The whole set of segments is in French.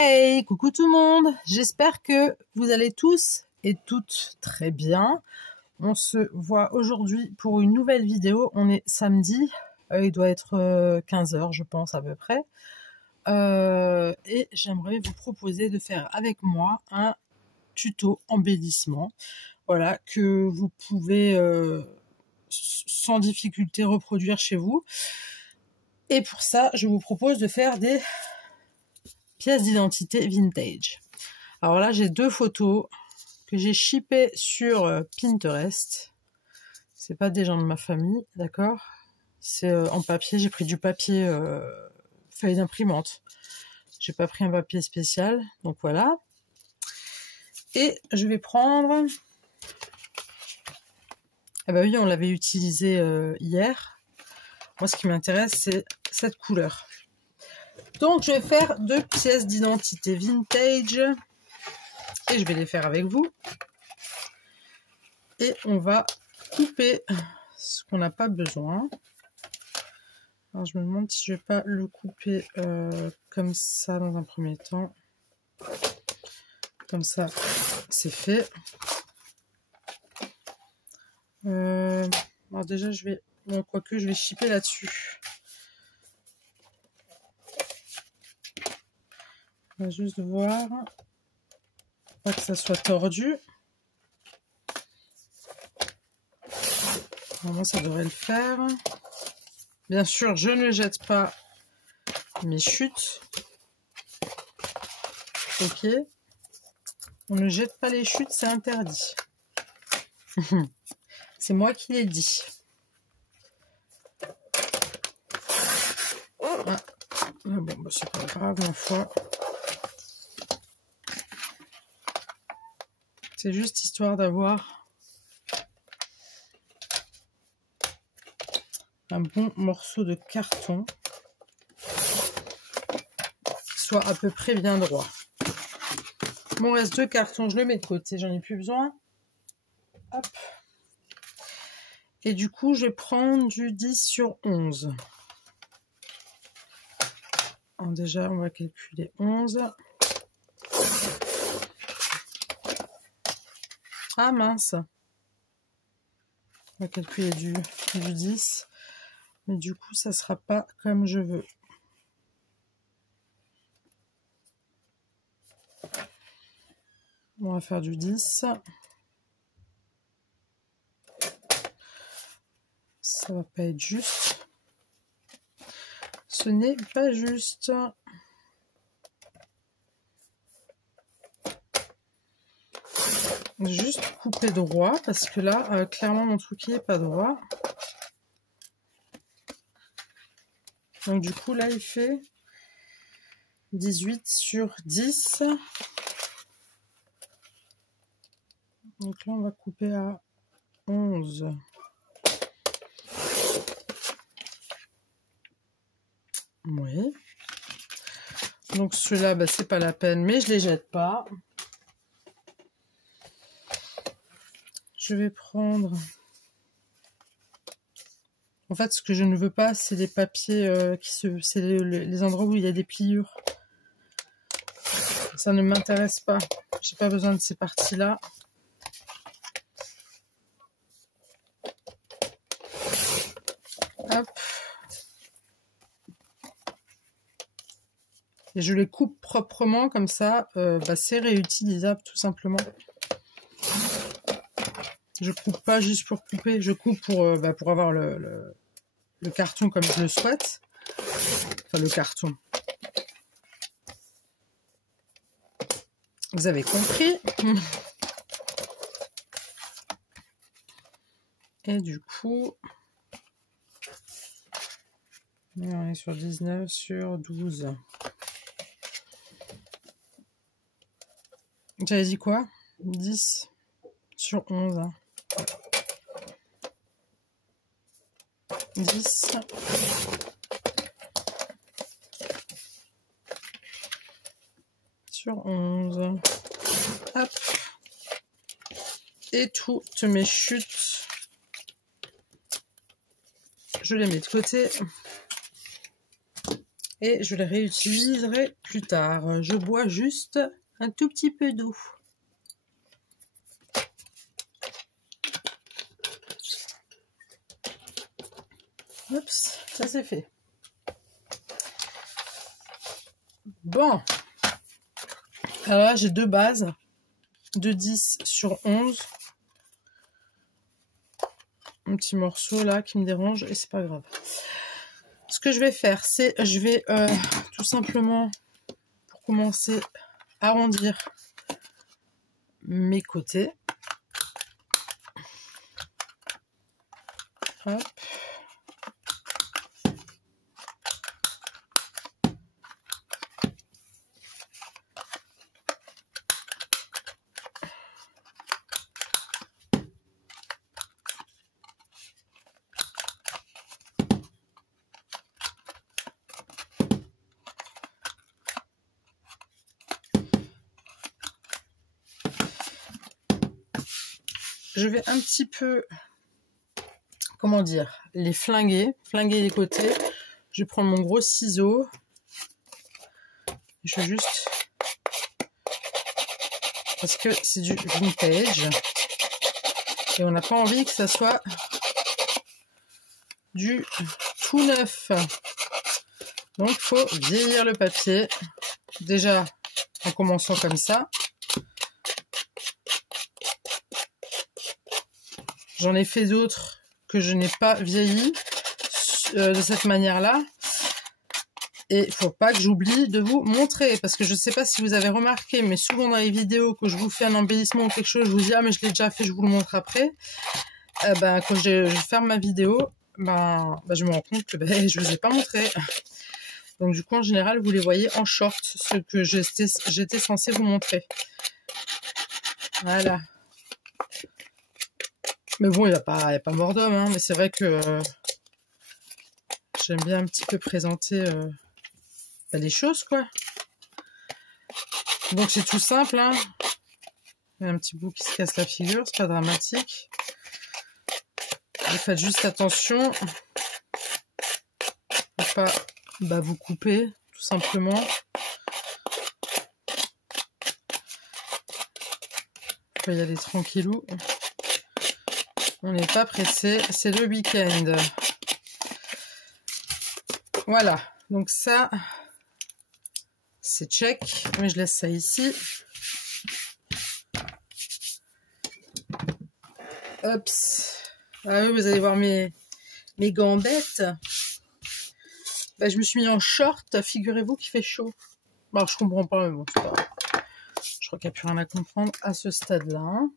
Hey, coucou tout le monde, j'espère que vous allez tous et toutes très bien. On se voit aujourd'hui pour une nouvelle vidéo, on est samedi, il doit être 15 h je pense à peu près. Et j'aimerais vous proposer de faire avec moi un tuto embellissement, voilà, que vous pouvez sans difficulté reproduire chez vous. Et pour ça, je vous propose de faire des pièces d'identité vintage. Alors là, j'ai deux photos que j'ai shippées sur Pinterest. C'est pas des gens de ma famille, d'accord? C'est en papier. J'ai pris du papier feuille d'imprimante. J'ai pas pris un papier spécial, donc voilà. Et je vais prendre... Ah bah oui, on l'avait utilisé hier. Moi, ce qui m'intéresse, c'est cette couleur. Donc, je vais faire deux pièces d'identité vintage. Et je vais les faire avec vous. Et on va couper ce qu'on n'a pas besoin. Alors, je me demande si je vais pas le couper comme ça dans un premier temps. Comme ça, c'est fait. Alors déjà, je vais... Bon, quoique, je vais shipper là-dessus. On va juste voir. Pas que ça soit tordu. Normalement, ça devrait le faire. Bien sûr, je ne jette pas mes chutes. Ok. On ne jette pas les chutes, c'est interdit. C'est moi qui l'ai dit. Ah. Bon, bah, c'est pas grave, ma foi. C'est juste histoire d'avoir un bon morceau de carton qui soit à peu près bien droit. Bon, reste deux cartons, je le mets de côté, j'en ai plus besoin. Hop. Et du coup, je vais prendre du 10 sur 11. Alors déjà, on va calculer 11. Ah mince. On va calculer du 10. Mais du coup, ça sera pas comme je veux. On va faire du 10. Ça va pas être juste. Ce n'est pas juste. Juste couper droit parce que là, clairement, mon truc n'est pas droit. Donc du coup, là, il fait 18 sur 10. Donc là, on va couper à 11. Oui. Donc ceux-là, bah, c'est pas la peine, mais je les jette pas. Je vais prendre... En fait, ce que je ne veux pas, c'est des papiers c'est les endroits où il y a des pliures. Ça ne m'intéresse pas. J'ai pas besoin de ces parties-là. Hop. Et je les coupe proprement, comme ça, bah, c'est réutilisable tout simplement. Je coupe pas juste pour couper, je coupe pour avoir le carton comme je le souhaite. Enfin, le carton. Vous avez compris. Et du coup, on est sur 19 sur 12. J'avais dit quoi? 10 sur 11. 10 sur 11. Hop. Et toutes mes chutes, je les mets de côté. et je les réutiliserai plus tard. Je bois juste un tout petit peu d'eau. Oups, ça c'est fait. Bon, alors là j'ai deux bases de 10 sur 11. Un petit morceau là qui me dérange et c'est pas grave. Ce que je vais faire, c'est je vais tout simplement, pour commencer, arrondir mes côtés. Hop. Je vais un petit peu, comment dire, les flinguer les côtés. Je vais prendre mon gros ciseau. Je vais juste, parce que c'est du vintage et on n'a pas envie que ça soit du tout neuf. Donc il faut vieillir le papier. Déjà en commençant comme ça. J'en ai fait d'autres que je n'ai pas vieilli de cette manière-là. Et il faut pas que j'oublie de vous montrer, parce que je ne sais pas si vous avez remarqué, mais souvent dans les vidéos, que je vous fais un embellissement ou quelque chose, je vous dis « Ah, mais je l'ai déjà fait, je vous le montre après ». Quand je ferme ma vidéo, je me rends compte que je ne vous ai pas montré. Donc du coup, en général, vous les voyez en short, ce que j'étais censée vous montrer. Voilà. Mais bon, il n'y a pas mort d'homme, hein, mais c'est vrai que j'aime bien un petit peu présenter les choses, quoi. Donc c'est tout simple, hein. Il y a un petit bout qui se casse la figure, c'est pas dramatique. Vous faites juste attention à pas vous couper, tout simplement. On peut y aller tranquillou. On n'est pas pressé, c'est le week-end. Voilà, donc ça, c'est check. Mais je laisse ça ici. Hop. Ah oui, vous allez voir mes gambettes. Je me suis mis en short, figurez-vous qu'il fait chaud. Alors, je comprends pas, mais bon, c'est pas grave. Je crois qu'il n'y a plus rien à comprendre à ce stade-là. Hein.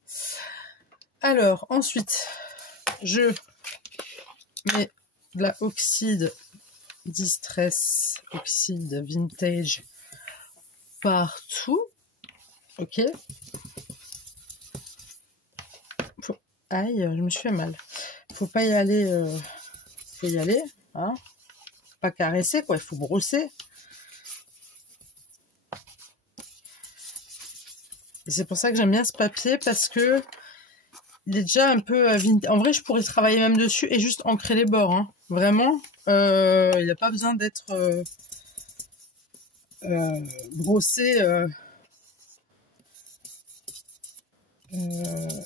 Alors, ensuite, je mets de la oxyde Distress, oxyde vintage partout. Ok. Aïe, je me suis fait mal. Faut pas y aller. Faut y aller, hein. Pas caresser, quoi. Il faut brosser. Et c'est pour ça que j'aime bien ce papier, parce que il est déjà un peu vintage. En vrai, je pourrais travailler même dessus et juste ancrer les bords. Hein. Vraiment, il n'y a pas besoin d'être brossé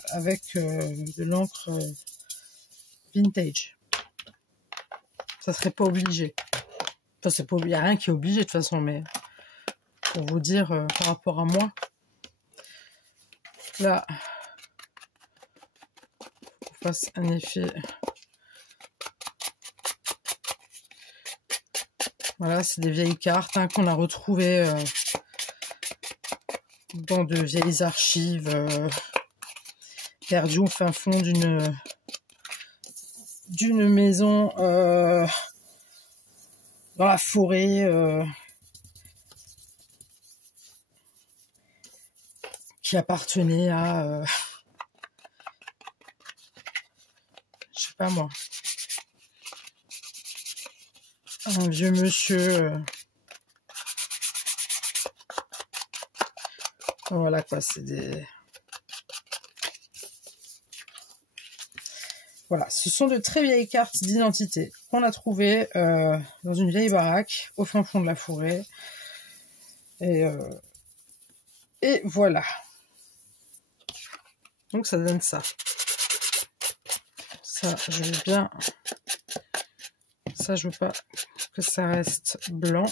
avec de l'encre vintage. Ça serait pas obligé. Enfin, c'est pas, il n'y a rien qui est obligé de toute façon, mais pour vous dire par rapport à moi, là, on fasse un effet. Voilà, c'est des vieilles cartes hein, qu'on a retrouvées dans de vieilles archives perdues au fin fond d'une maison dans la forêt qui appartenait à je sais pas moi, un vieux monsieur. Voilà quoi, c'est des... Voilà, ce sont de très vieilles cartes d'identité qu'on a trouvées dans une vieille baraque au fin fond de la forêt. Et voilà. Donc ça donne ça. Ça, je veux bien... Ça, je veux pas que ça reste blanc.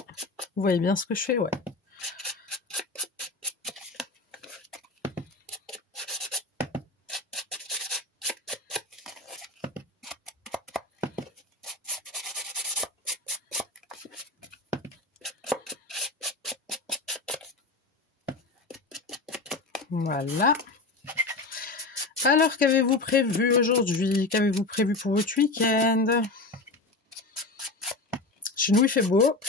Vous voyez bien ce que je fais, ouais. Voilà. Alors, qu'avez-vous prévu aujourd'hui? Qu'avez-vous prévu pour votre week-end? Chez nous, il fait beau.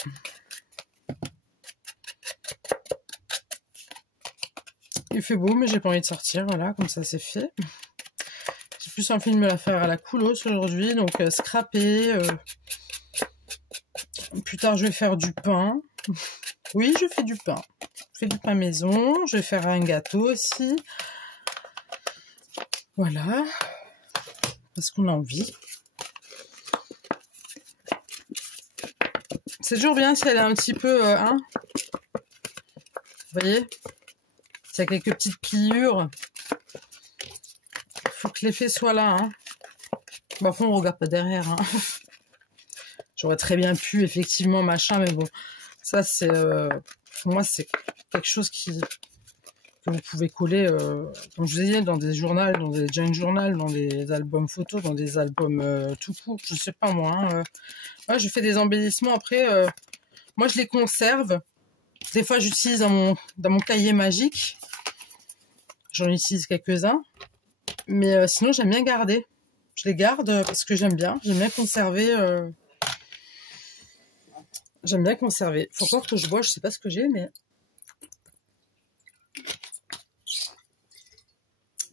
Il fait beau, mais j'ai pas envie de sortir. Voilà, comme ça, c'est fait. J'ai plus un film à faire à la coulos aujourd'hui, donc scraper. Plus tard, je vais faire du pain. Oui, je fais du pain. Je fais du pain maison. Je vais faire un gâteau aussi. Voilà. Parce qu'on a envie. C'est toujours bien si elle est un petit peu... hein, vous voyez? S'il y a quelques petites pliures, il faut que l'effet soit là. Hein. Bon, on ne regarde pas derrière. Hein. J'aurais très bien pu, effectivement, machin, mais bon. Ça, c'est... pour moi, c'est quelque chose que vous pouvez coller, comme je vous ai dit, dans des journaux, dans des junk journal, dans des albums photos, dans des albums tout court, je sais pas moi. Hein, ouais, je fais des embellissements après. Moi, je les conserve. Des fois, j'utilise dans mon cahier magique. J'en utilise quelques-uns. Mais sinon, j'aime bien garder. Je les garde parce que j'aime bien. J'aime bien conserver. J'aime bien conserver. Faut encore que je bois. Je sais pas ce que j'ai, mais...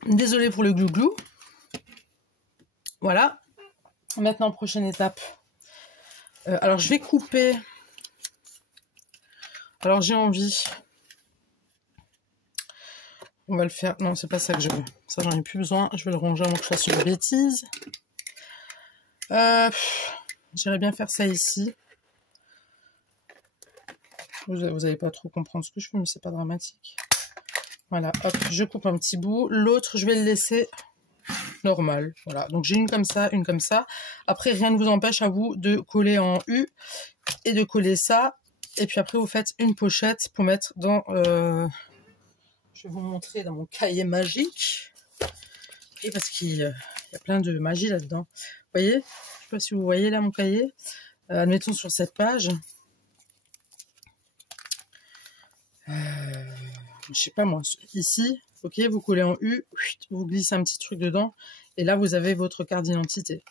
Désolée pour le glouglou. Voilà. Maintenant, prochaine étape. Alors, je vais couper. Alors, j'ai envie. On va le faire. Non, c'est pas ça que je veux. Ça, j'en ai plus besoin. Je vais le ranger avant que je fasse une bêtise. J'irais bien faire ça ici. Vous n'allez pas trop comprendre ce que je fais, mais c'est pas dramatique. Voilà, hop, je coupe un petit bout. L'autre, je vais le laisser normal. Voilà, donc j'ai une comme ça, une comme ça. Après, rien ne vous empêche à vous de coller en U et de coller ça. Et puis après, vous faites une pochette pour mettre dans... je vais vous montrer dans mon cahier magique. Et parce qu'il y a plein de magie là-dedans. Vous voyez? Je ne sais pas si vous voyez là mon cahier. Admettons sur cette page. Je sais pas moi, ici, ok, vous collez en U, vous glissez un petit truc dedans, et là vous avez votre carte d'identité.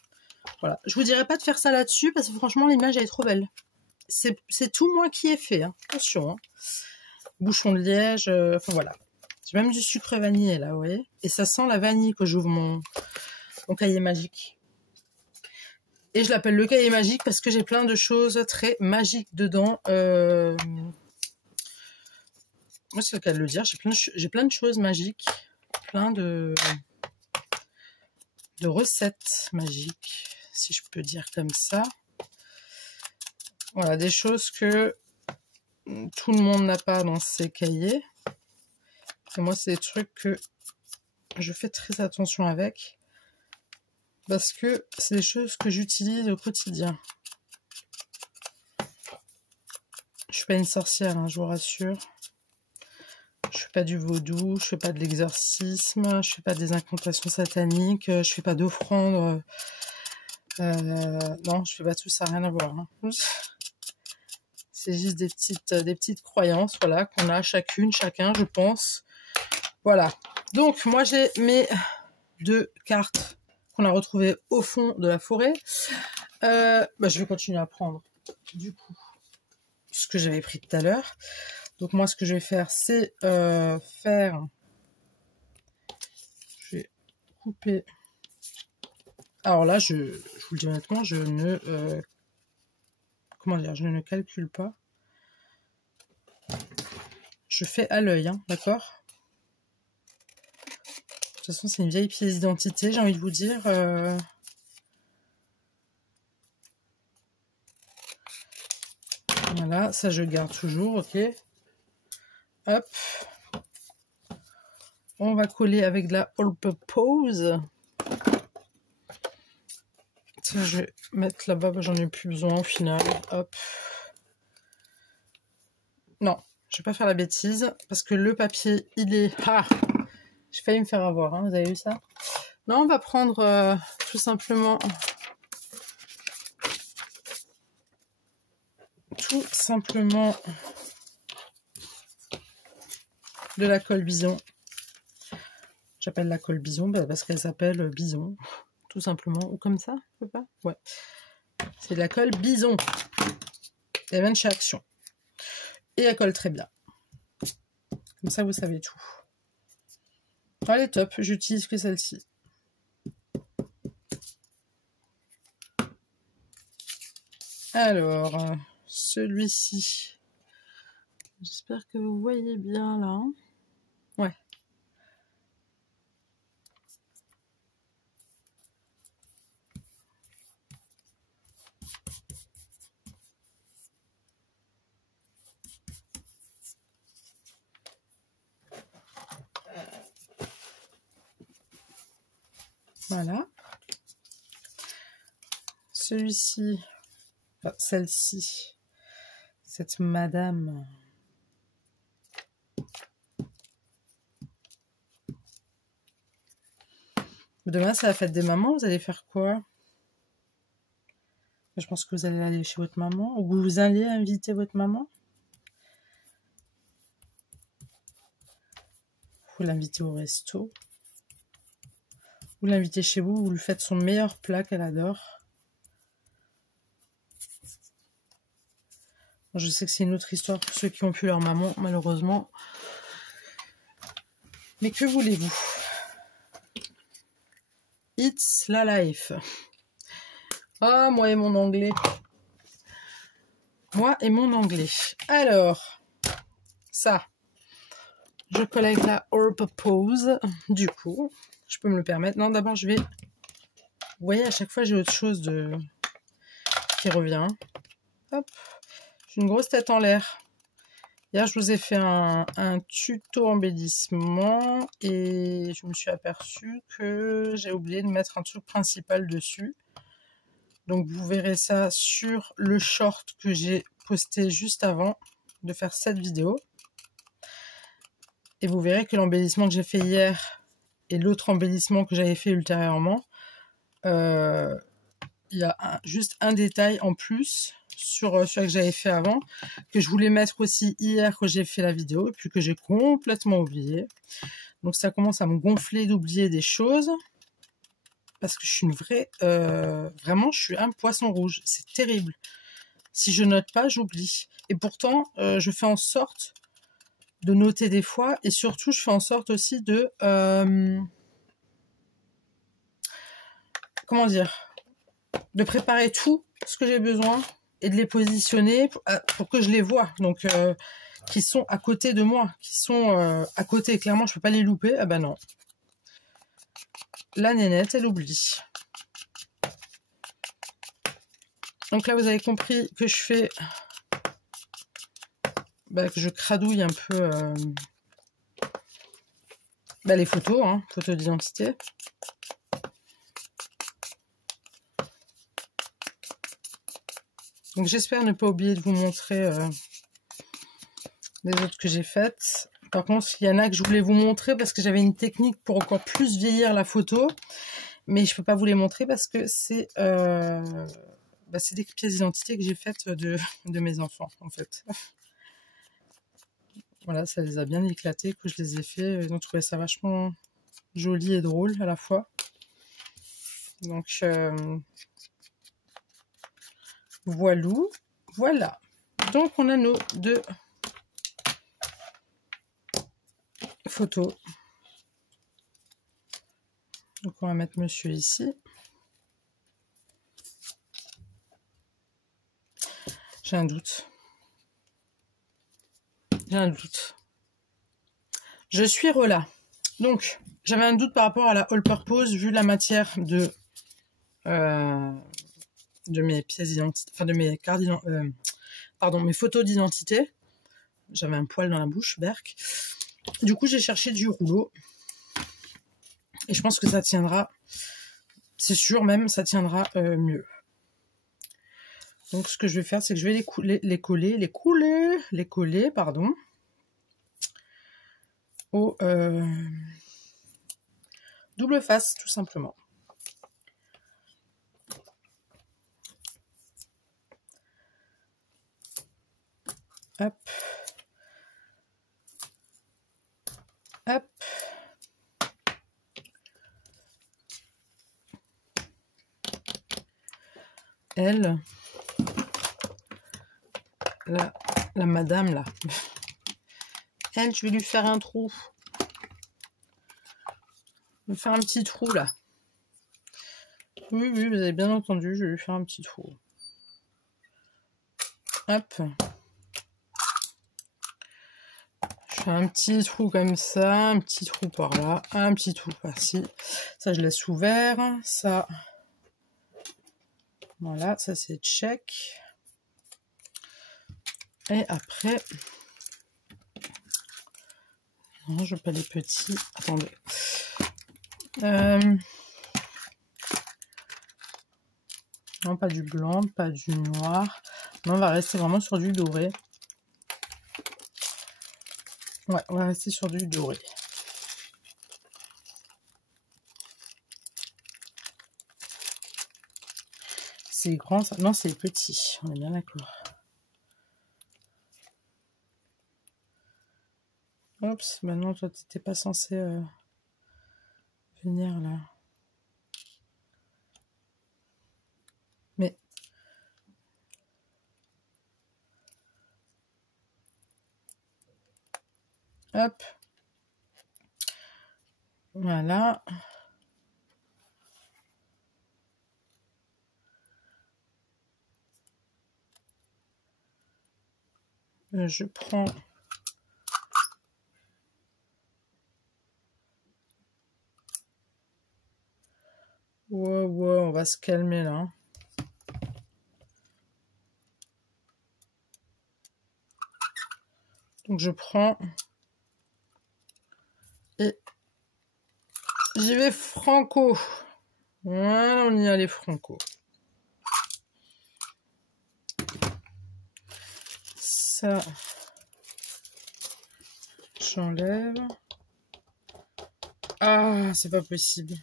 Voilà, je vous dirais pas de faire ça là-dessus, parce que franchement l'image elle est trop belle. C'est tout moi qui ai fait, hein. Attention. Hein. Bouchon de liège, enfin voilà. J'ai même du sucre vanillé là, vous voyez. Et ça sent la vanille que j'ouvre mon cahier magique. Et je l'appelle le cahier magique parce que j'ai plein de choses très magiques dedans. Moi, c'est le cas de le dire. J'ai plein de choses magiques. Plein de recettes magiques, si je peux dire comme ça. Voilà, des choses que tout le monde n'a pas dans ses cahiers. Et moi, c'est des trucs que je fais très attention avec. Parce que c'est des choses que j'utilise au quotidien. Je suis pas une sorcière, hein, je vous rassure. Je fais pas du vaudou, je fais pas de l'exorcisme, je fais pas des incantations sataniques, je fais pas d'offrandes. Non, je fais pas tout ça, rien à voir. Hein. C'est juste des petites croyances, voilà, qu'on a chacun, je pense. Voilà. Donc, moi, j'ai mes 2 cartes qu'on a retrouvées au fond de la forêt. Je vais continuer à prendre, du coup, ce que j'avais pris tout à l'heure. Donc moi, ce que je vais faire, c'est faire... Je vais couper... Alors là, je vous le dis honnêtement, je ne... comment dire? Je ne calcule pas. Je fais à l'œil, hein, d'accord? De toute façon, c'est une vieille pièce d'identité, j'ai envie de vous dire. Voilà, ça je garde toujours, ok. Hop. On va coller avec de la All Purpose. Ça, je vais mettre là-bas, j'en ai plus besoin au final. Hop. Non, je vais pas faire la bêtise parce que le papier, il est... Ah, j'ai failli me faire avoir, hein, vous avez vu ça? Non, on va prendre tout simplement... de la colle bison. J'appelle la colle bison parce qu'elle s'appelle bison, tout simplement. Ou comme ça, je peux pas. Ouais. C'est de la colle bison. Elle vient de chez Action. Et elle colle très bien. Comme ça, vous savez tout. Elle est top. J'utilise que celle-ci. Alors, celui-ci. J'espère que vous voyez bien là. Ouais. Voilà. Celui-ci, enfin, celle-ci, cette madame. Demain, c'est la fête des mamans, vous allez faire quoi? Je pense que vous allez aller chez votre maman, ou vous allez inviter votre maman. Vous l'invitez au resto. Vous l'invitez chez vous, vous lui faites son meilleur plat qu'elle adore. Je sais que c'est une autre histoire pour ceux qui ont pu leur maman, malheureusement. Mais que voulez-vous? It's la life. Ah, moi et mon anglais. Moi et mon anglais. Alors, ça, je colle avec la All Purpose. Du coup, je peux me le permettre. Non, d'abord, je vais... Vous voyez, à chaque fois, j'ai autre chose qui revient. Hop. J'ai une grosse tête en l'air. Hier, je vous ai fait un tuto embellissement et je me suis aperçue que j'ai oublié de mettre un truc principal dessus. Donc, vous verrez ça sur le short que j'ai posté juste avant de faire cette vidéo. Et vous verrez que l'embellissement que j'ai fait hier et l'autre embellissement que j'avais fait ultérieurement, il y a juste un détail en plus sur celui que j'avais fait avant, que je voulais mettre aussi hier quand j'ai fait la vidéo, et puis que j'ai complètement oublié. Donc ça commence à me gonfler d'oublier des choses, parce que je suis une vraie... vraiment, je suis un poisson rouge. C'est terrible. Si je note pas, j'oublie. Et pourtant, je fais en sorte de noter des fois, et surtout, je fais en sorte aussi de... comment dire? De préparer tout ce que j'ai besoin et de les positionner pour que je les vois, donc qui sont à côté de moi, qui sont à côté, clairement je peux pas les louper. Ah ben non, la nénette elle oublie. Donc là vous avez compris que je fais que je cradouille un peu les photos, hein, photos d'identité. Donc j'espère ne pas oublier de vous montrer les autres que j'ai faites. Par contre, il y en a que je voulais vous montrer parce que j'avais une technique pour encore plus vieillir la photo. Mais je ne peux pas vous les montrer parce que c'est des pièces d'identité que j'ai faites de mes enfants, en fait. Voilà, ça les a bien éclatés que je les ai fait. Ils ont trouvé ça vachement joli et drôle à la fois. Donc, voilà. Donc, on a nos deux photos. Donc, on va mettre monsieur ici. J'ai un doute. Je suis rela. Donc, j'avais un doute par rapport à la All Purpose vu la matière de mes pièces d'identité, enfin de mes cartes pardon, mes photos d'identité. J'avais un poil dans la bouche, berk. Du coup, j'ai cherché du rouleau. Et je pense que ça tiendra, c'est sûr même, ça tiendra mieux. Donc, ce que je vais faire, c'est que je vais les coller, pardon, au double face, tout simplement. Hop. Hop. Elle, la madame là, elle, je vais lui faire un trou. Je vais faire un petit trou là. Oui, oui, vous avez bien entendu, je vais lui faire un petit trou. Hop. Je fais un petit trou comme ça, un petit trou par là, un petit trou par-ci. Ça, je laisse ouvert. Ça, voilà, ça c'est check. Et après, non, je veux pas les petits. Attendez. Non, pas du blanc, pas du noir. Non, on va rester vraiment sur du doré. Ouais, on va rester sur du doré. C'est grand, ça? Non, c'est petit. On est bien d'accord. Oups, bah non, toi, t'étais pas censé venir là. Mais... Hop. Voilà. Je prends... Ouais, ouais, on va se calmer là. Donc je prends... Et... J'y vais franco. Voilà, on y allait franco. Ça... J'enlève. Ah, c'est pas possible.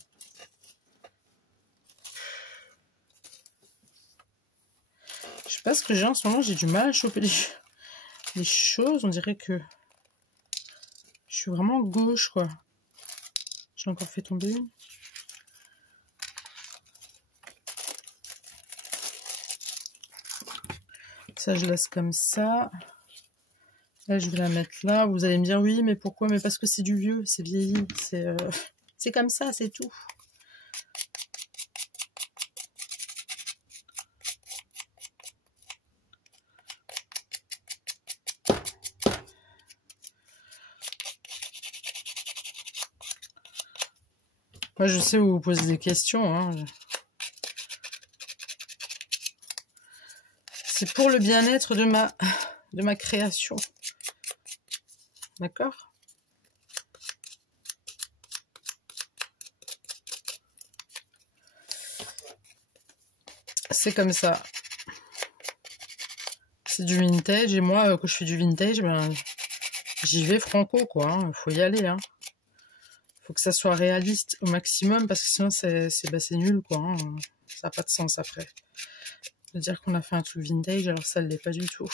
Je sais pas ce que j'ai en ce moment, j'ai du mal à choper les choses. On dirait que je suis vraiment gauche, quoi. J'ai encore fait tomber une. Ça, je laisse comme ça. Là, je vais la mettre là. Vous allez me dire, oui, mais pourquoi? Mais parce que c'est du vieux, c'est vieilli. C'est comme ça, c'est tout. Moi, je sais où vous posez des questions. Hein. C'est pour le bien-être de ma création. D'accord? C'est comme ça. C'est du vintage. Et moi, quand je fais du vintage, ben, j'y vais franco, quoi. Hein. Faut y aller, hein. Faut que ça soit réaliste au maximum, parce que sinon, c'est nul, quoi. Hein. Ça n'a pas de sens, après. De dire qu'on a fait un truc vintage, alors ça ne l'est pas du tout.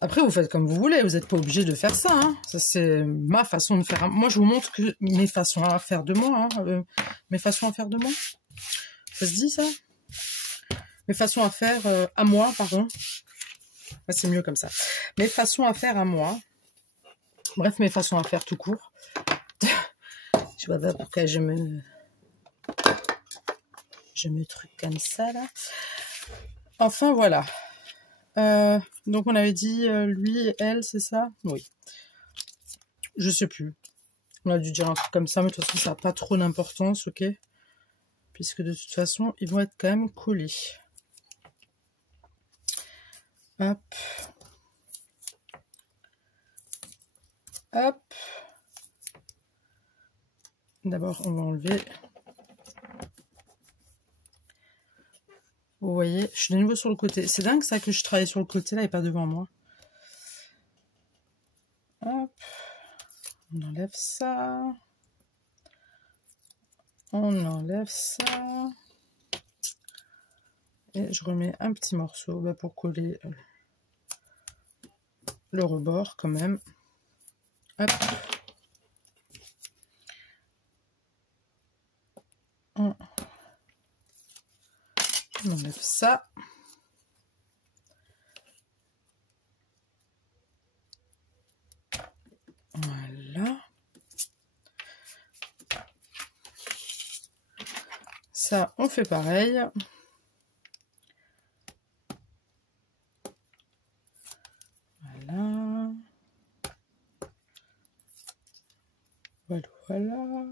Après, vous faites comme vous voulez, vous n'êtes pas obligé de faire ça. Hein. Ça, c'est ma façon de faire. Moi, je vous montre que mes façons à faire de moi. Hein. Mes façons à faire de moi. Ça se dit, ça? Mes façons à faire à moi, pardon. Ouais, c'est mieux comme ça. Mes façons à faire à moi. Bref, mes façons à faire tout court. Je vois pas pourquoi je me truc comme ça, là. Enfin, voilà. Donc on avait dit lui et elle, c'est ça? Oui. Je sais plus. On a dû dire un truc comme ça, mais de toute façon ça n'a pas trop d'importance, ok? Puisque de toute façon ils vont être quand même collés. Hop. Hop. D'abord on va enlever. Vous voyez, je suis de nouveau sur le côté. C'est dingue ça que je travaille sur le côté là et pas devant moi. Hop. On enlève ça. On enlève ça. Et je remets un petit morceau pour coller le rebord quand même. Hop. On enlève ça. Voilà. Ça, on fait pareil. Voilà. Voilà, voilà.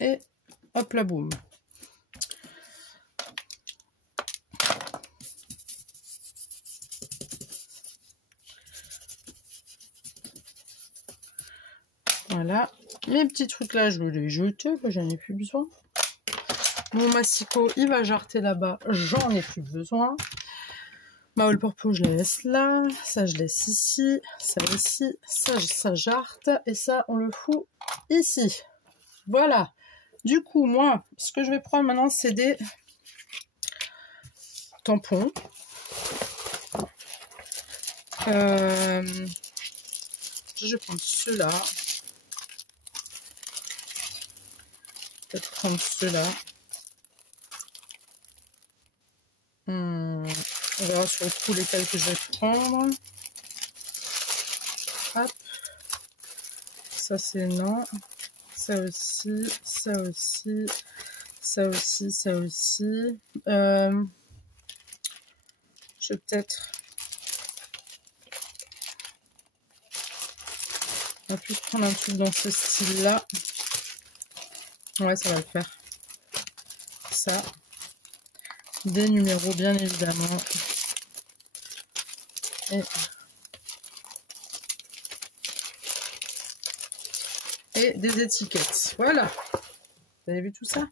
Et hop là, boum. Voilà. Mes petits trucs là, je vais les jeter, j'en ai plus besoin. Mon massicot, il va jarter là-bas, j'en ai plus besoin. Ma all-purpose, je la laisse là. Ça, je laisse ici. Ça ici. Ça jarte. Et ça, on le fout ici. Voilà. Du coup, moi, ce que je vais prendre maintenant, c'est des tampons. Je vais prendre ceux-là. Peut-être prendre ceux-là. On verra sur le coup lesquels que je vais prendre. Hop. Ça, c'est non. Ça aussi. Ça aussi. Ça aussi. Ça aussi. Je vais peut-être... On va plus prendre un truc dans ce style-là. Ouais, ça va le faire. Ça. Des numéros, bien évidemment. Et des étiquettes. Voilà. Vous avez vu tout ça?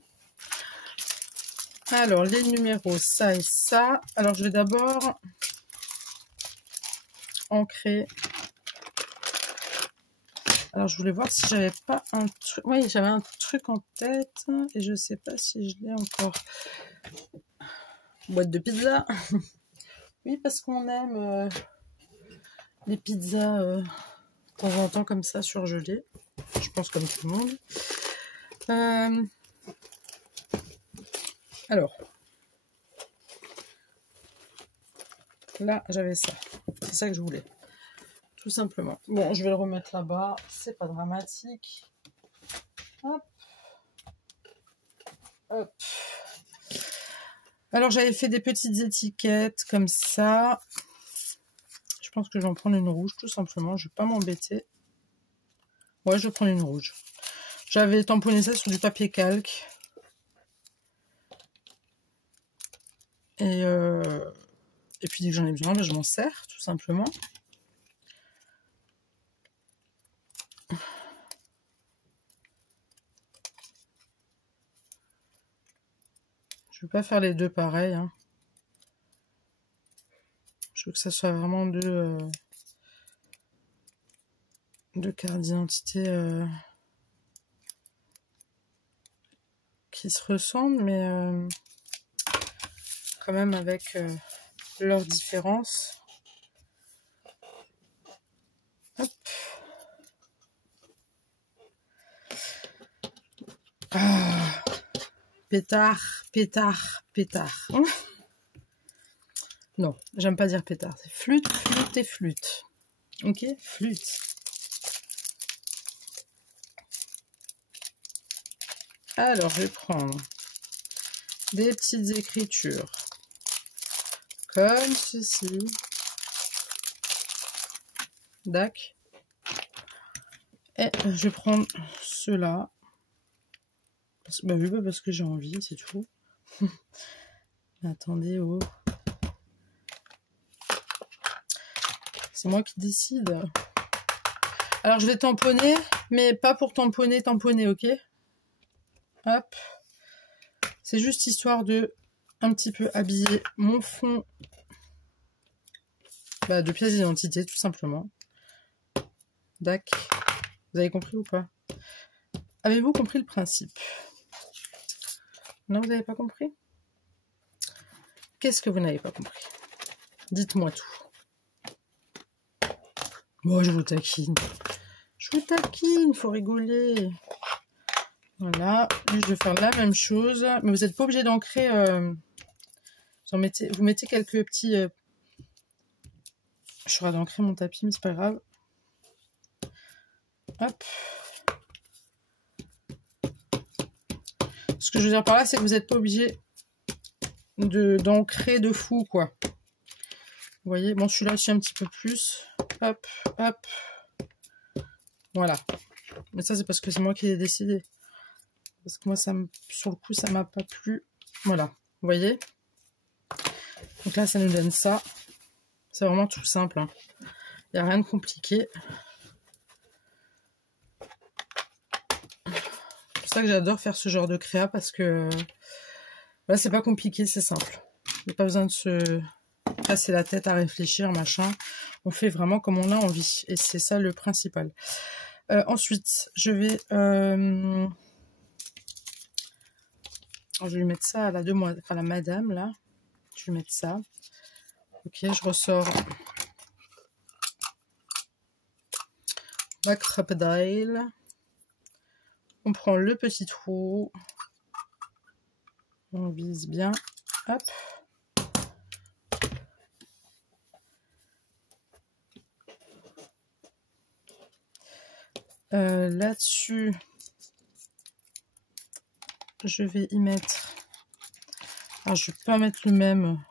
Alors, les numéros, ça et ça. Alors, je vais d'abord ancrer. Alors, je voulais voir si j'avais pas un truc. Oui, j'avais un truc en tête. Et je sais pas si je l'ai encore. Boîte de pizza. Oui, parce qu'on aime les pizzas de temps en temps comme ça, surgelées. Je pense comme tout le monde. Alors. Là, j'avais ça. C'est ça que je voulais. Tout simplement. Bon, je vais le remettre là-bas. C'est pas dramatique. Hop. Hop. Alors, j'avais fait des petites étiquettes comme ça. Je pense que je vais en prendre une rouge, tout simplement. Je vais pas m'embêter. Ouais, je vais prendre une rouge. J'avais tamponné ça sur du papier calque. Et puis, dès que j'en ai besoin, je m'en sers, tout simplement. Je ne vais pas faire les deux pareils. Hein. Je veux que ça soit vraiment deux cartes d'identité qui se ressemblent, mais quand même avec leurs différences. Hop. Ah. Pétard, pétard, pétard. Non, j'aime pas dire pétard. C'est flûte, flûte et flûte. Ok, flûte. Alors, je vais prendre des petites écritures comme ceci. Dac. Et je vais prendre cela. Bah oui, bah parce que j'ai envie, c'est tout. Attendez, oh. C'est moi qui décide. Alors, je vais tamponner, mais pas pour tamponner, ok? Hop. C'est juste histoire de un petit peu habiller mon fond de pièce d'identité, tout simplement. Dac. Vous avez compris ou pas? Avez-vous compris le principe? Non, vous n'avez pas compris? Qu'est-ce que vous n'avez pas compris? Dites-moi tout. Moi, je vous taquine. Je vous taquine, faut rigoler. Voilà, je vais faire la même chose. Mais vous n'êtes pas obligé d'ancrer. Vous mettez quelques petits... Je serai d'ancrer mon tapis, mais c'est pas grave. Hop. Ce que je veux dire par là, c'est que vous n'êtes pas obligé d'ancrer de fou, quoi. Vous voyez, bon, celui-là, je suis un petit peu plus. Hop, hop. Voilà. Mais ça, c'est parce que c'est moi qui ai décidé. Parce que moi, sur le coup, ça m'a pas plu. Voilà. Vous voyez? Donc là, ça nous donne ça. C'est vraiment tout simple. Hein. Il n'y a rien de compliqué. C'est pour ça que j'adore faire ce genre de créa parce que là, c'est pas compliqué, c'est simple. Il n'y a pas besoin de se casser la tête à réfléchir, machin. On fait vraiment comme on a envie. Et c'est ça le principal. Ensuite, je vais lui mettre ça à la demoiselle, enfin la madame là. Je vais mettre ça. Ok, je ressors ma crocodile. On prend le petit trou. On vise bien. Hop. Là-dessus, je vais y mettre... Alors, je vais pas mettre le même.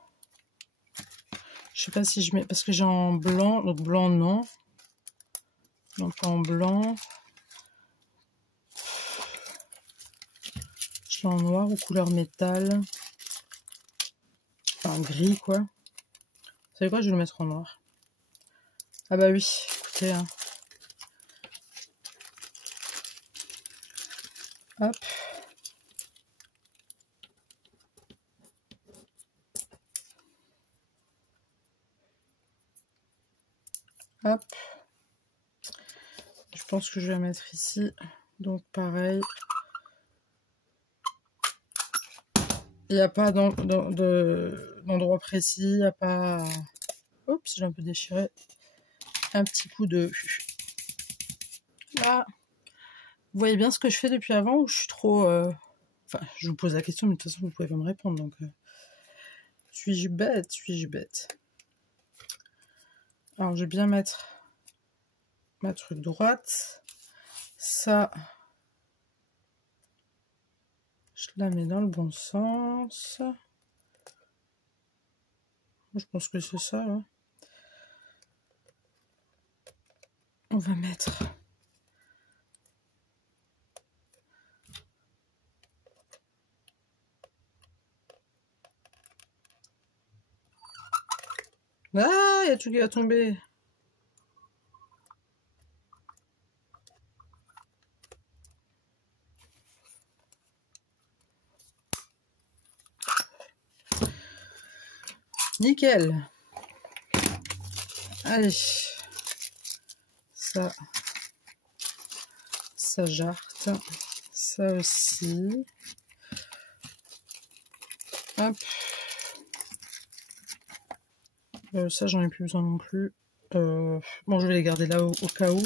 Je sais pas si je mets... Parce que j'ai en blanc. Donc, blanc, non. Donc, en blanc. Je l'ai en noir ou couleur métal. Enfin, gris, quoi. Vous savez quoi? Je vais le mettre en noir. Ah bah oui, écoutez. Hein. Hop. Hop. Je pense que je vais mettre ici. Donc pareil. Il n'y a pas d'endroit précis. Il n'y a pas... Oups, j'ai un peu déchiré. Un petit coup de... Là. Vous voyez bien ce que je fais depuis avant ou je suis trop... Enfin, je vous pose la question, mais de toute façon, vous pouvez pas me répondre. Donc, suis-je bête? Suis-je bête? Alors, je vais bien mettre ma truc droite. Ça, je la mets dans le bon sens. Je pense que c'est ça, là. On va mettre... Ah, il y a tout qui va tomber. Nickel. Allez. Ça jarte. Ça aussi. Hop. Ça, j'en ai plus besoin non plus. Bon, je vais les garder là au cas où.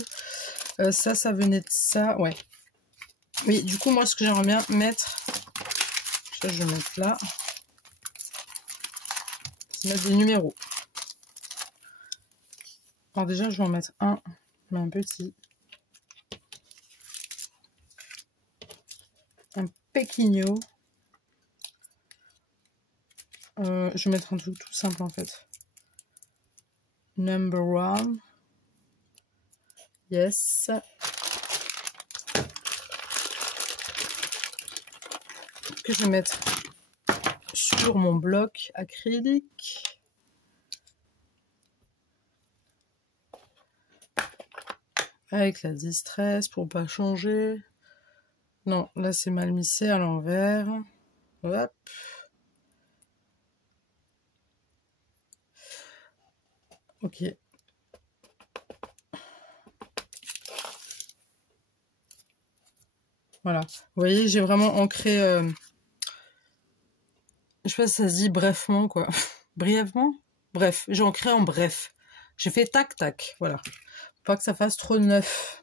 Ça venait de ça. Ouais. Oui, du coup, moi, ce que j'aimerais bien mettre... Ça, je vais mettre là. C'est mettre des numéros. Alors déjà, je vais en mettre un. Mais un petit. Pequigno. Je vais mettre un truc tout simple en fait. Number one. Yes. Que je vais mettre sur mon bloc acrylique. Avec la distress pour pas changer. Non, là c'est mal missé à l'envers. Hop. Ok. Voilà. Vous voyez, j'ai vraiment ancré... je sais pas si ça se dit brefement, quoi. Brièvement. Bref, j'ai ancré en bref. J'ai fait tac tac, voilà. Faut pas que ça fasse trop neuf.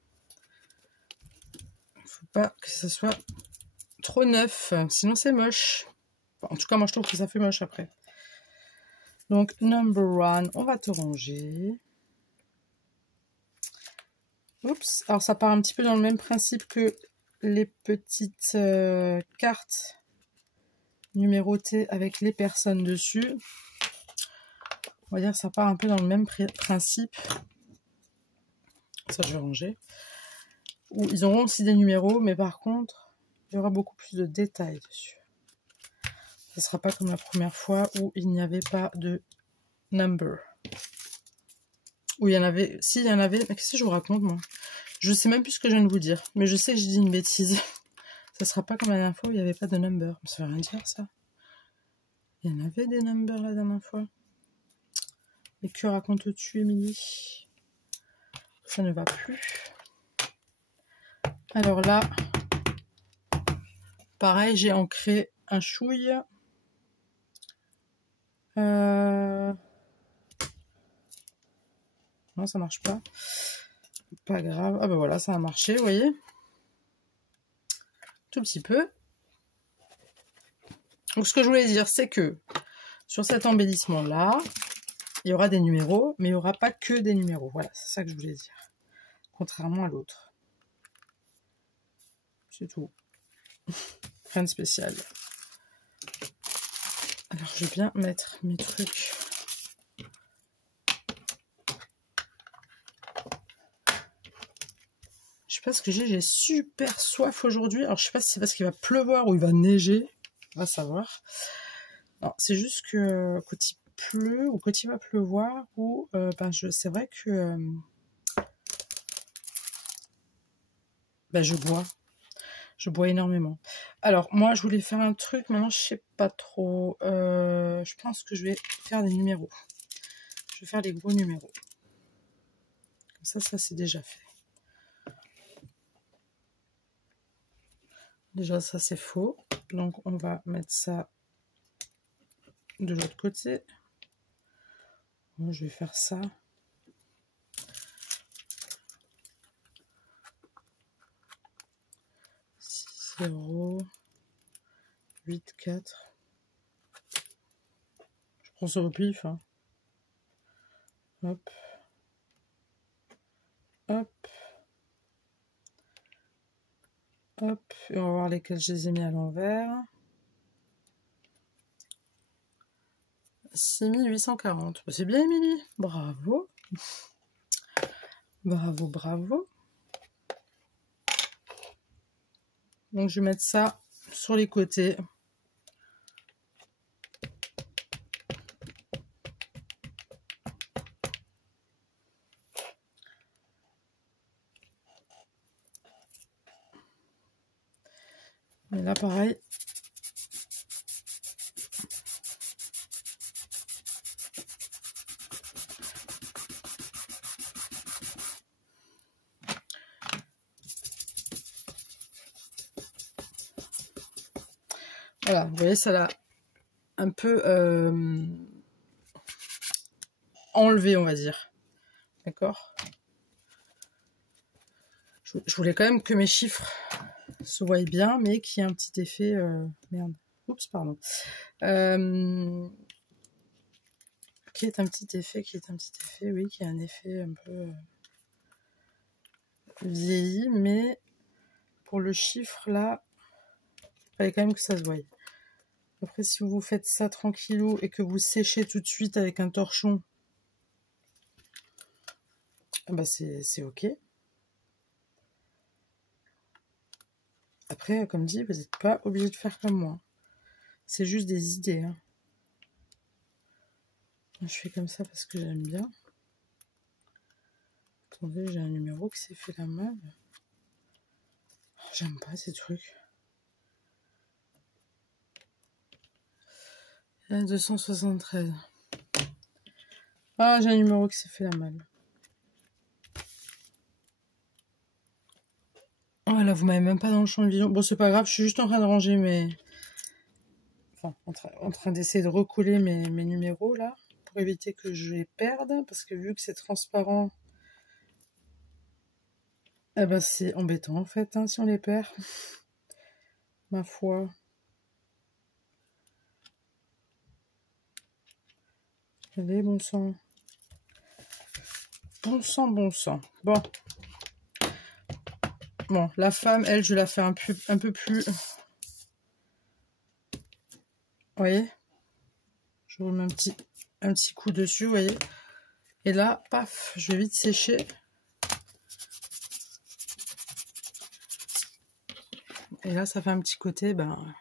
Faut pas que ça soit trop neuf, sinon c'est moche. Enfin, en tout cas, moi je trouve que ça fait moche après. Donc, number one, on va te ranger. Oups, alors ça part un petit peu dans le même principe que les petites cartes numérotées avec les personnes dessus. On va dire que ça part un peu dans le même principe. Ça, je vais ranger. Où ils auront aussi des numéros, mais par contre, il y aura beaucoup plus de détails dessus. Ce ne sera pas comme la première fois où il n'y avait pas de number. Où il y en avait... Si, il y en avait... Mais qu'est-ce que je vous raconte, moi? Je sais même plus ce que je viens de vous dire. Mais je sais que je dis une bêtise. Ça sera pas comme la dernière fois où il n'y avait pas de number. Ça veut rien dire, ça. Il y en avait des numbers la dernière fois. Mais que racontes-tu, Émilie? Ça ne va plus. Alors là, pareil, j'ai ancré un chouille. Non, ça marche pas. Pas grave. Ah ben voilà, ça a marché, vous voyez. Tout petit peu. Donc ce que je voulais dire, c'est que sur cet embellissement-là, il y aura des numéros, mais il n'y aura pas que des numéros. Voilà, c'est ça que je voulais dire. Contrairement à l'autre. C'est tout. Rien de spécial. Alors, je vais bien mettre mes trucs. Je sais pas ce que j'ai super soif aujourd'hui. Alors, je sais pas si c'est parce qu'il va pleuvoir ou il va neiger. On va savoir. Non, c'est juste que quand il pleut ou quand il va pleuvoir, ou c'est vrai que je bois. Je bois énormément. Alors, moi, je voulais faire un truc. Maintenant, je sais pas trop. Je pense que je vais faire des numéros. Je vais faire les gros numéros. Comme ça c'est déjà fait. Déjà, ça, c'est faux. Donc, on va mettre ça de l'autre côté. Moi, je vais faire ça. 0, 8, 4. Je prends ça au pif. Hein. Hop. Hop. Hop. Et on va voir lesquels je les ai mis à l'envers. 6840. C'est bien, Émilie. Bravo. Bravo, bravo. Donc, je vais mettre ça sur les côtés. Et là, pareil. Voilà, vous voyez, ça l'a un peu enlevé, on va dire. D'accord? Je voulais quand même que mes chiffres se voient bien, mais qu'il y ait un petit effet... merde. Oups, pardon. Qui est un petit effet, oui, qui a un effet un peu vieilli, mais pour le chiffre, là, fallait quand même que ça se voie. Après, si vous faites ça tranquillou et que vous séchez tout de suite avec un torchon, bah c'est ok. Après, comme dit, vous n'êtes pas obligé de faire comme moi. C'est juste des idées. Hein. Je fais comme ça parce que j'aime bien. Attendez, j'ai un numéro qui s'est fait la malle. Oh, j'aime pas ces trucs. Là, 273. Ah, j'ai un numéro qui s'est fait la malle. Oh là, vous m'avez même pas dans le champ de vision. Bon, c'est pas grave, je suis juste en train de ranger mes... Enfin, en train d'essayer de recoller mes numéros, là, pour éviter que je les perde, parce que vu que c'est transparent, eh ben, c'est embêtant, en fait, hein, si on les perd. Ma foi. Allez, bon sang. Bon sang, bon sang. Bon. Bon, la femme, elle, je la fais un peu plus... Vous voyez? Je remets un petit coup dessus, vous voyez? Et là, paf, je vais vite sécher. Et là, ça fait un petit côté, ben,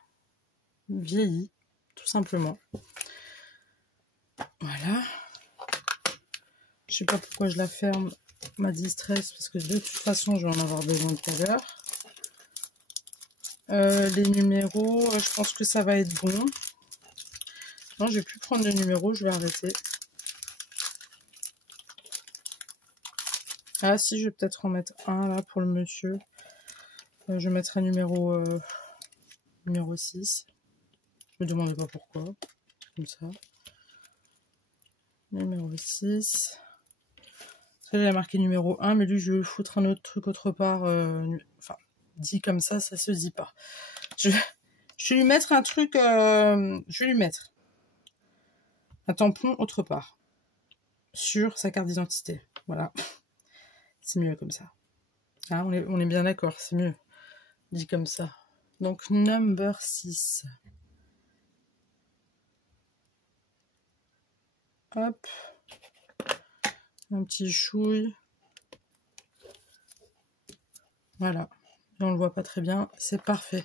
vieilli, tout simplement. Voilà. Je sais pas pourquoi je la ferme, ma distress, parce que de toute façon, je vais en avoir besoin tout à l'heure. Les numéros, je pense que ça va être bon. Non, je vais plus prendre de numéros, je vais arrêter. Ah si, je vais peut-être en mettre un là pour le monsieur. Je mettrai numéro 6. Je me demandais pas pourquoi. Comme ça. Numéro 6. Ça, j'ai marqué numéro 1, mais lui, je vais foutre un autre truc autre part. Enfin, dit comme ça se dit pas. Je vais lui mettre un truc... je vais lui mettre un tampon autre part. Sur sa carte d'identité. Voilà. C'est mieux comme ça. Ah, on est bien d'accord, c'est mieux. Dit comme ça. Donc, number 6. Hop. Un petit chouille. Voilà. Et on le voit pas très bien. C'est parfait.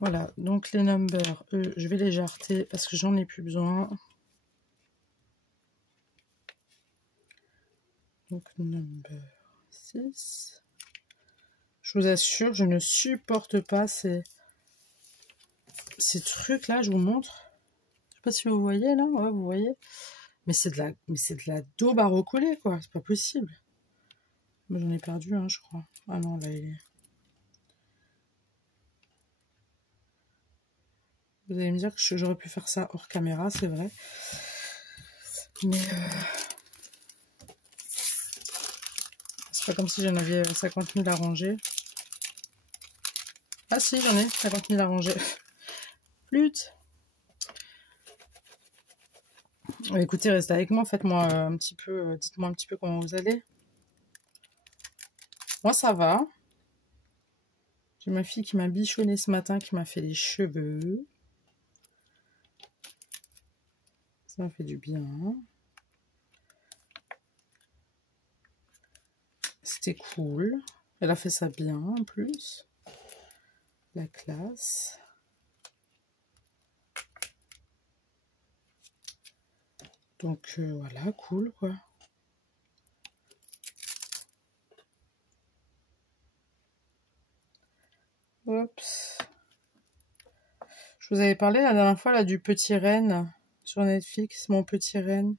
Voilà. Donc, les numbers, eux, je vais les jarter parce que j'en ai plus besoin. Donc, number 6. Je vous assure, je ne supporte pas ces trucs-là. Je vous montre. Je sais pas si vous voyez, là. Ouais, vous voyez. Mais c'est de la daube à recoller, quoi. C'est pas possible. J'en ai perdu un, je crois. Ah non, là, il est... Vous allez me dire que j'aurais pu faire ça hors caméra, c'est vrai. Mais... c'est pas comme si j'en avais 50 000 à ranger. Ah si, j'en ai 50 000 à ranger. Flûte. Écoutez, restez avec moi, faites-moi un petit peu... dites-moi un petit peu comment vous allez. Moi, ça va. J'ai ma fille qui m'a bichonné ce matin, qui m'a fait les cheveux. Ça m'a fait du bien. C'était cool. Elle a fait ça bien, en plus. La classe. Donc, voilà, cool, quoi. Oups. Je vous avais parlé la dernière fois là du Petit Renne sur Netflix, Mon Petit Renne.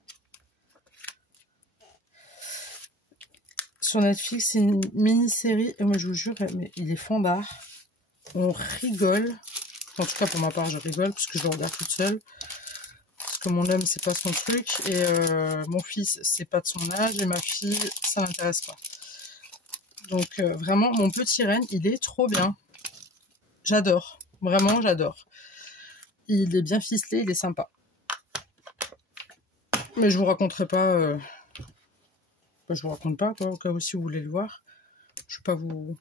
Sur Netflix, c'est une mini-série et moi je vous jure, mais il est fandard. On rigole. En tout cas pour ma part, je rigole parce que je le regarde toute seule. Parce que mon homme c'est pas son truc et mon fils c'est pas de son âge et ma fille ça l'intéresse pas. Donc vraiment Mon Petit Renne, il est trop bien. J'adore, vraiment j'adore. Il est bien ficelé, il est sympa. Mais je vous raconterai pas Bah, je vous raconte pas, quoi, au cas où si vous voulez le voir. Je vais pas vous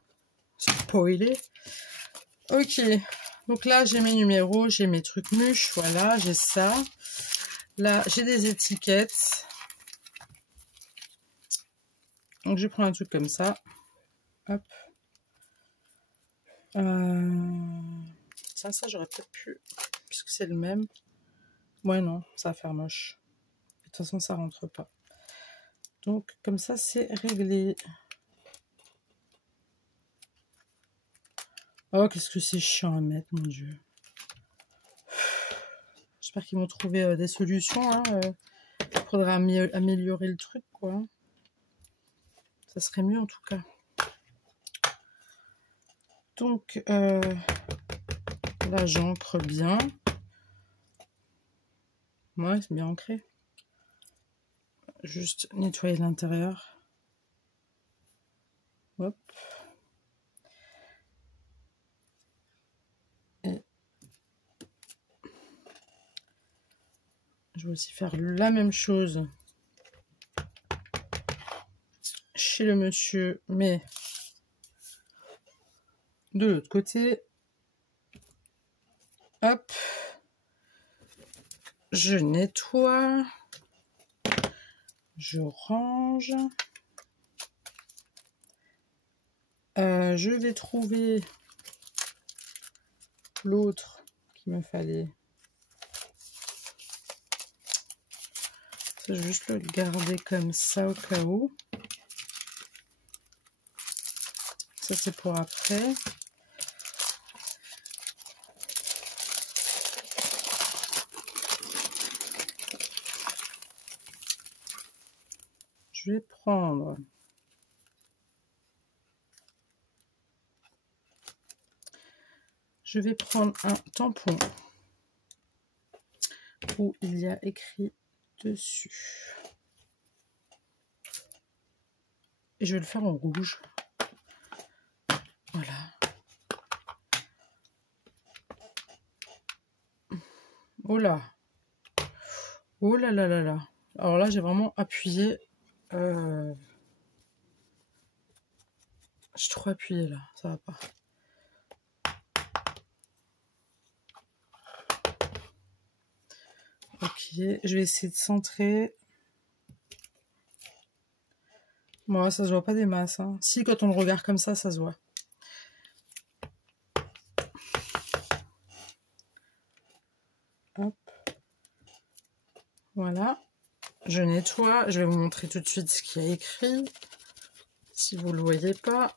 spoiler. Ok, donc là j'ai mes numéros, j'ai mes trucs mûches, voilà, j'ai ça. Là j'ai des étiquettes. Donc je vais prendre un truc comme ça. Hop. Ça j'aurais peut-être pu, puisque c'est le même. Ouais non, ça va faire moche. De toute façon ça rentre pas. Donc comme ça c'est réglé. Oh qu'est-ce que c'est chiant à mettre, mon Dieu. J'espère qu'ils vont trouver des solutions. Hein, faudra améliorer le truc, quoi. Ça serait mieux en tout cas. Donc là j'ancre bien. Ouais, c'est bien ancré. Juste nettoyer l'intérieur. Hop. Et je vais aussi faire la même chose chez le monsieur, mais de l'autre côté. Hop. Je nettoie. Je range. Je vais trouver l'autre qu'il me fallait. Ça, je vais juste le garder comme ça au cas où. Ça, c'est pour après. Je vais prendre un tampon où il y a écrit dessus. Et je vais le faire en rouge. Voilà. Oh là. Oh là là là là. Alors là, j'ai vraiment appuyé. J'ai trop appuyé là. Ça va pas. Ok. Je vais essayer de centrer. Moi, ça se voit pas des masses. Hein. Si, quand on le regarde comme ça se voit. Hop. Voilà. Je nettoie. Je vais vous montrer tout de suite ce qu'il y a écrit. Si vous ne le voyez pas.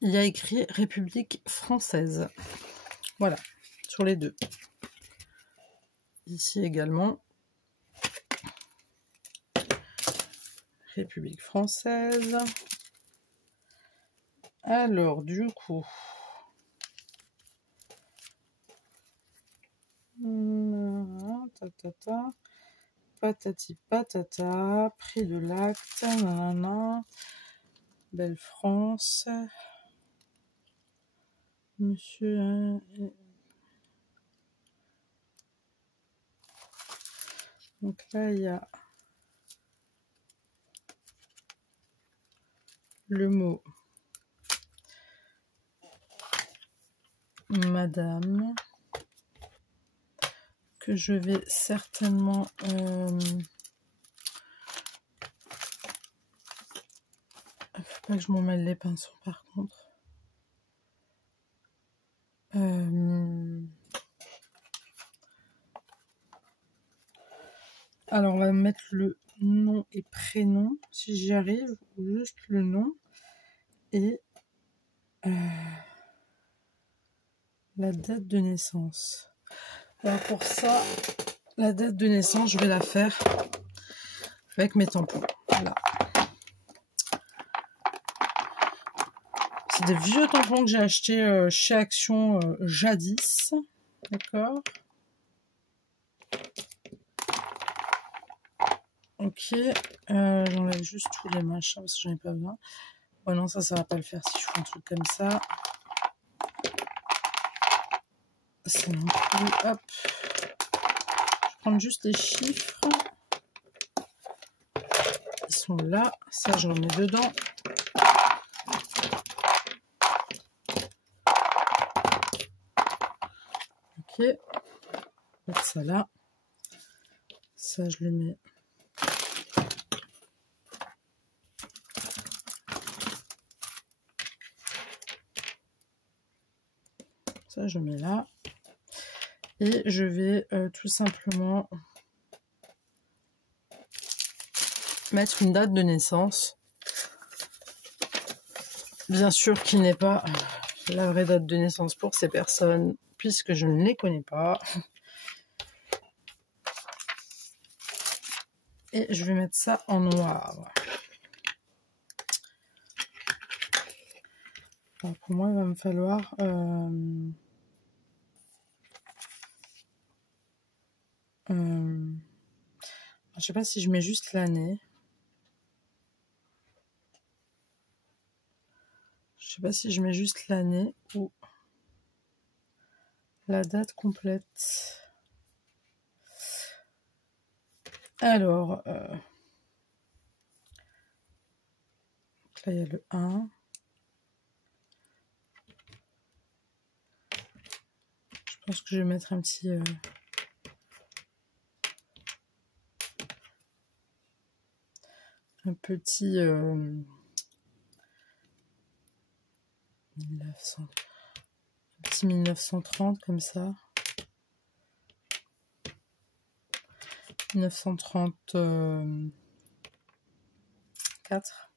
Il y a écrit République française. Voilà. Sur les deux. Ici également. République française. Alors, du coup... patati patata, prix de l'acte, nanana, Belle France, monsieur... Donc là, il y a le mot madame, que je vais certainement... faut pas que je m'en mêle les pinceaux par contre. Alors on va mettre le nom et prénom si j'y arrive, ou juste le nom et la date de naissance. Alors pour ça, la date de naissance, je vais la faire avec mes tampons. Voilà. C'est des vieux tampons que j'ai achetés chez Action jadis. D'accord. Ok. J'enlève juste tous les machins parce que j'en ai pas besoin. Oh non, ça va pas le faire si je fais un truc comme ça. ça non plus. Hop. Je vais prendre juste les chiffres. Ils sont là. Ça, je remets dedans. Ok. Mettre ça là. Ça, je le mets. Ça, je mets là. Et je vais tout simplement mettre une date de naissance. Bien sûr qu'il n'est pas la vraie date de naissance pour ces personnes, puisque je ne les connais pas. Et je vais mettre ça en noir. Alors pour moi, il va me falloir... je sais pas si je mets juste l'année. Je sais pas si je mets juste l'année ou la date complète. Alors, là il y a le 1. Je pense que je vais mettre un petit... un petit 1930 comme ça. 1934.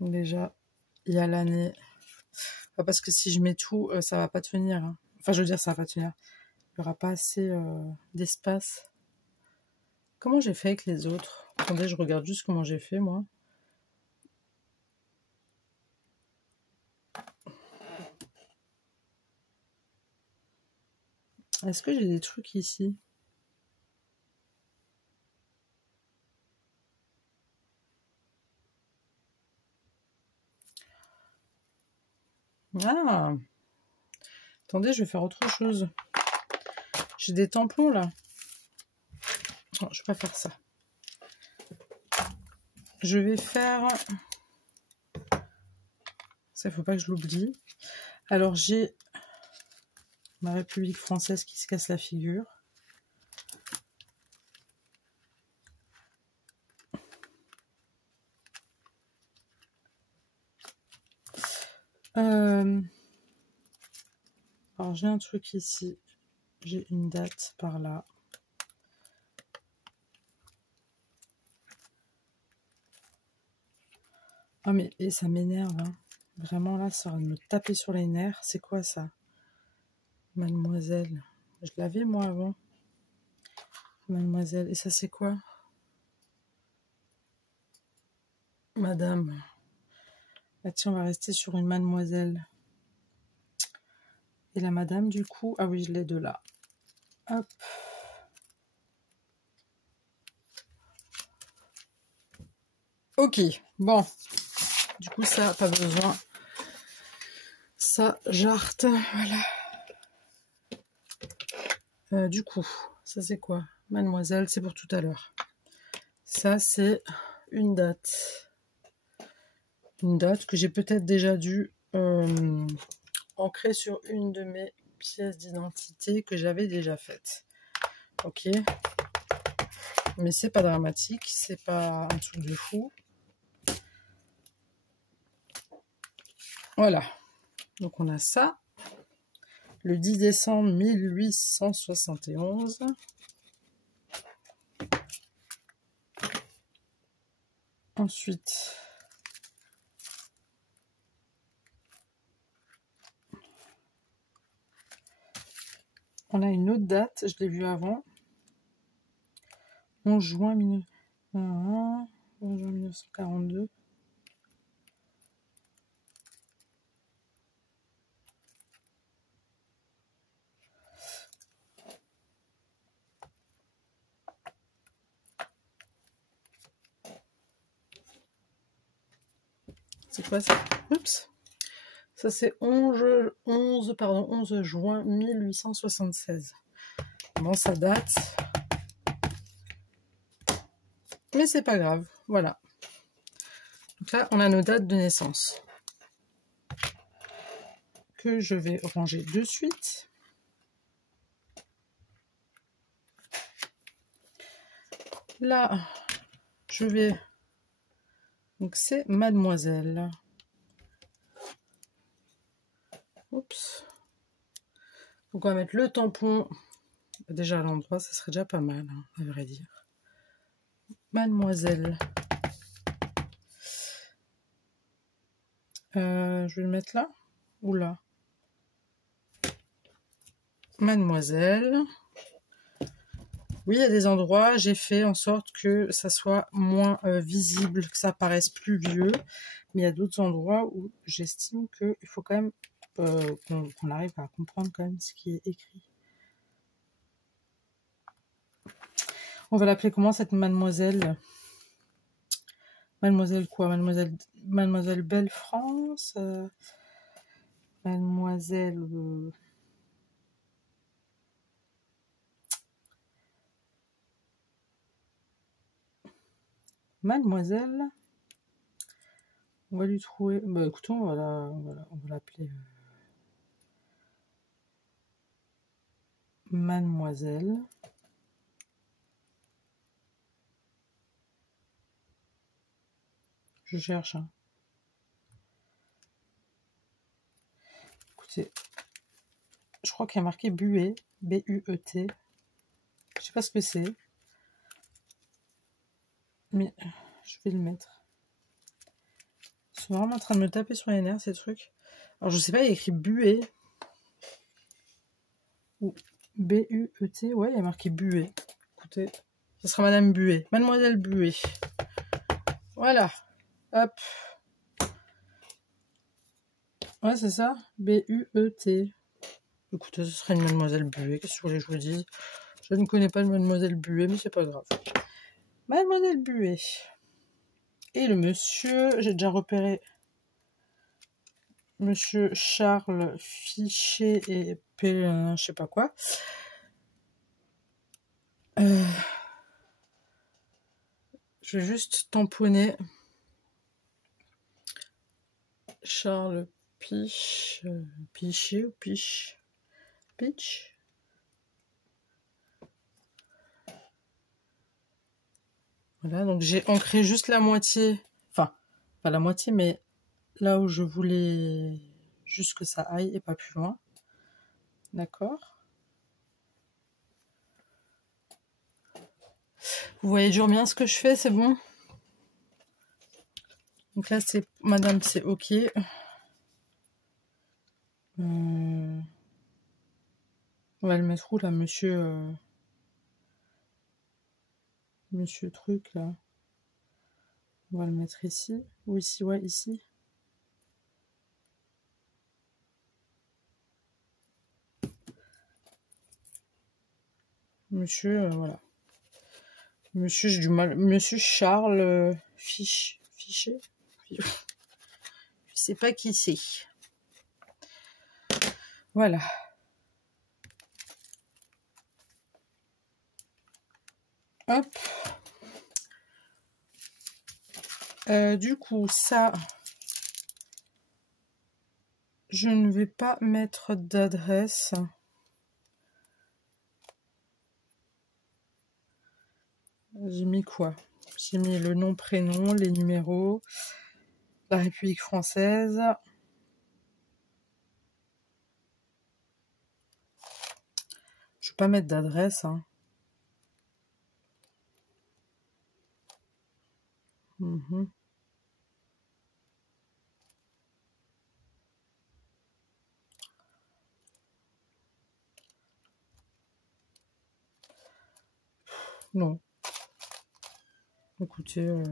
Donc déjà, il y a l'année. Parce que si je mets tout, ça va pas tenir. Hein. Enfin, je veux dire, ça va pas tenir. Il n'y aura pas assez d'espace. Comment j'ai fait avec les autres? Attendez, je regarde juste comment j'ai fait, moi. Est-ce que j'ai des trucs ici? Ah! Attendez, je vais faire autre chose. J'ai des tampons, là. Non, je vais pas faire ça. Je vais faire... Ça, il faut pas que je l'oublie. Alors, j'ai ma République française qui se casse la figure. Alors, j'ai un truc ici. J'ai une date par là. Ah, mais et ça m'énerve. Hein. Vraiment, là, ça va me taper sur les nerfs. C'est quoi, ça? Mademoiselle. Je l'avais, moi, avant. Mademoiselle. Et ça, c'est quoi? Madame. Ah, tiens, on va rester sur une mademoiselle. Et la madame, du coup... Ah oui, je l'ai de là. Hop. Ok, bon. Du coup, ça, pas besoin. Ça, jarte. Voilà. Du coup, ça, c'est quoi? Mademoiselle, c'est pour tout à l'heure. Ça, c'est une date. Une date que j'ai peut-être déjà dû ancrer sur une de mes pièces d'identité que j'avais déjà faite. Ok. Mais c'est pas dramatique, c'est pas un truc de fou. Voilà. Donc on a ça. Le 10 décembre 1871. Ensuite, on a une autre date, je l'ai vue avant. 11 juin 1942. C'est quoi ça? Oups. Ça c'est 11 juin 1876. Bon, ça date. Mais c'est pas grave, voilà. Donc là, on a nos dates de naissance. Que je vais ranger de suite. Là, je vais... Donc c'est Mademoiselle. Oups. Donc on va mettre le tampon déjà à l'endroit, ça serait déjà pas mal, hein, à vrai dire. Mademoiselle. Je vais le mettre là ou là. Mademoiselle. Oui, il y a des endroits, j'ai fait en sorte que ça soit moins visible, que ça paraisse plus vieux. Mais il y a d'autres endroits où j'estime qu'il faut quand même qu'on arrive à comprendre quand même ce qui est écrit. On va l'appeler comment cette mademoiselle? Mademoiselle quoi? Mademoiselle Belle France? Mademoiselle... Mademoiselle... On va lui trouver... Bah écoutez, on va l'appeler... Mademoiselle... Je cherche. Hein. Écoutez, je crois qu'il y a marqué Buet, B-U-E-T. Je sais pas ce que c'est. Mais je vais le mettre. Ils sont vraiment en train de me taper sur les nerfs, ces trucs. Alors, je sais pas, il y a écrit Buet. Ou B-U-E-T. Ouais, il y a marqué Buet. Écoutez, ce sera Madame Buet. Mademoiselle Buet. Voilà. Hop. Ouais, c'est ça. B-U-E-T. Écoutez, ce sera une Mademoiselle Buet. Qu'est-ce que vous voulez que je vous dise? Je ne connais pas de Mademoiselle Buet, mais c'est pas grave. Mademoiselle Buet. Et le monsieur, j'ai déjà repéré Monsieur Charles Fichet et je sais pas quoi. Je vais juste tamponner Charles Pichet ou Pitch. Voilà, donc j'ai ancré juste la moitié, enfin, pas la moitié, mais là où je voulais juste que ça aille et pas plus loin. D'accord. Vous voyez toujours bien ce que je fais, c'est bon? Donc là, c'est Madame, c'est OK. On va le mettre où, là, monsieur... Monsieur truc, là. On va le mettre ici. Ou ici, ouais, ici. Monsieur, voilà. Monsieur, j'ai du mal. Monsieur Charles Fichet. Je sais pas qui c'est. Voilà. Hop. Du coup, ça, je ne vais pas mettre d'adresse. J'ai mis quoi? J'ai mis le nom, prénom, les numéros, la République française. Je ne vais pas mettre d'adresse. Hein. Non. Écoutez,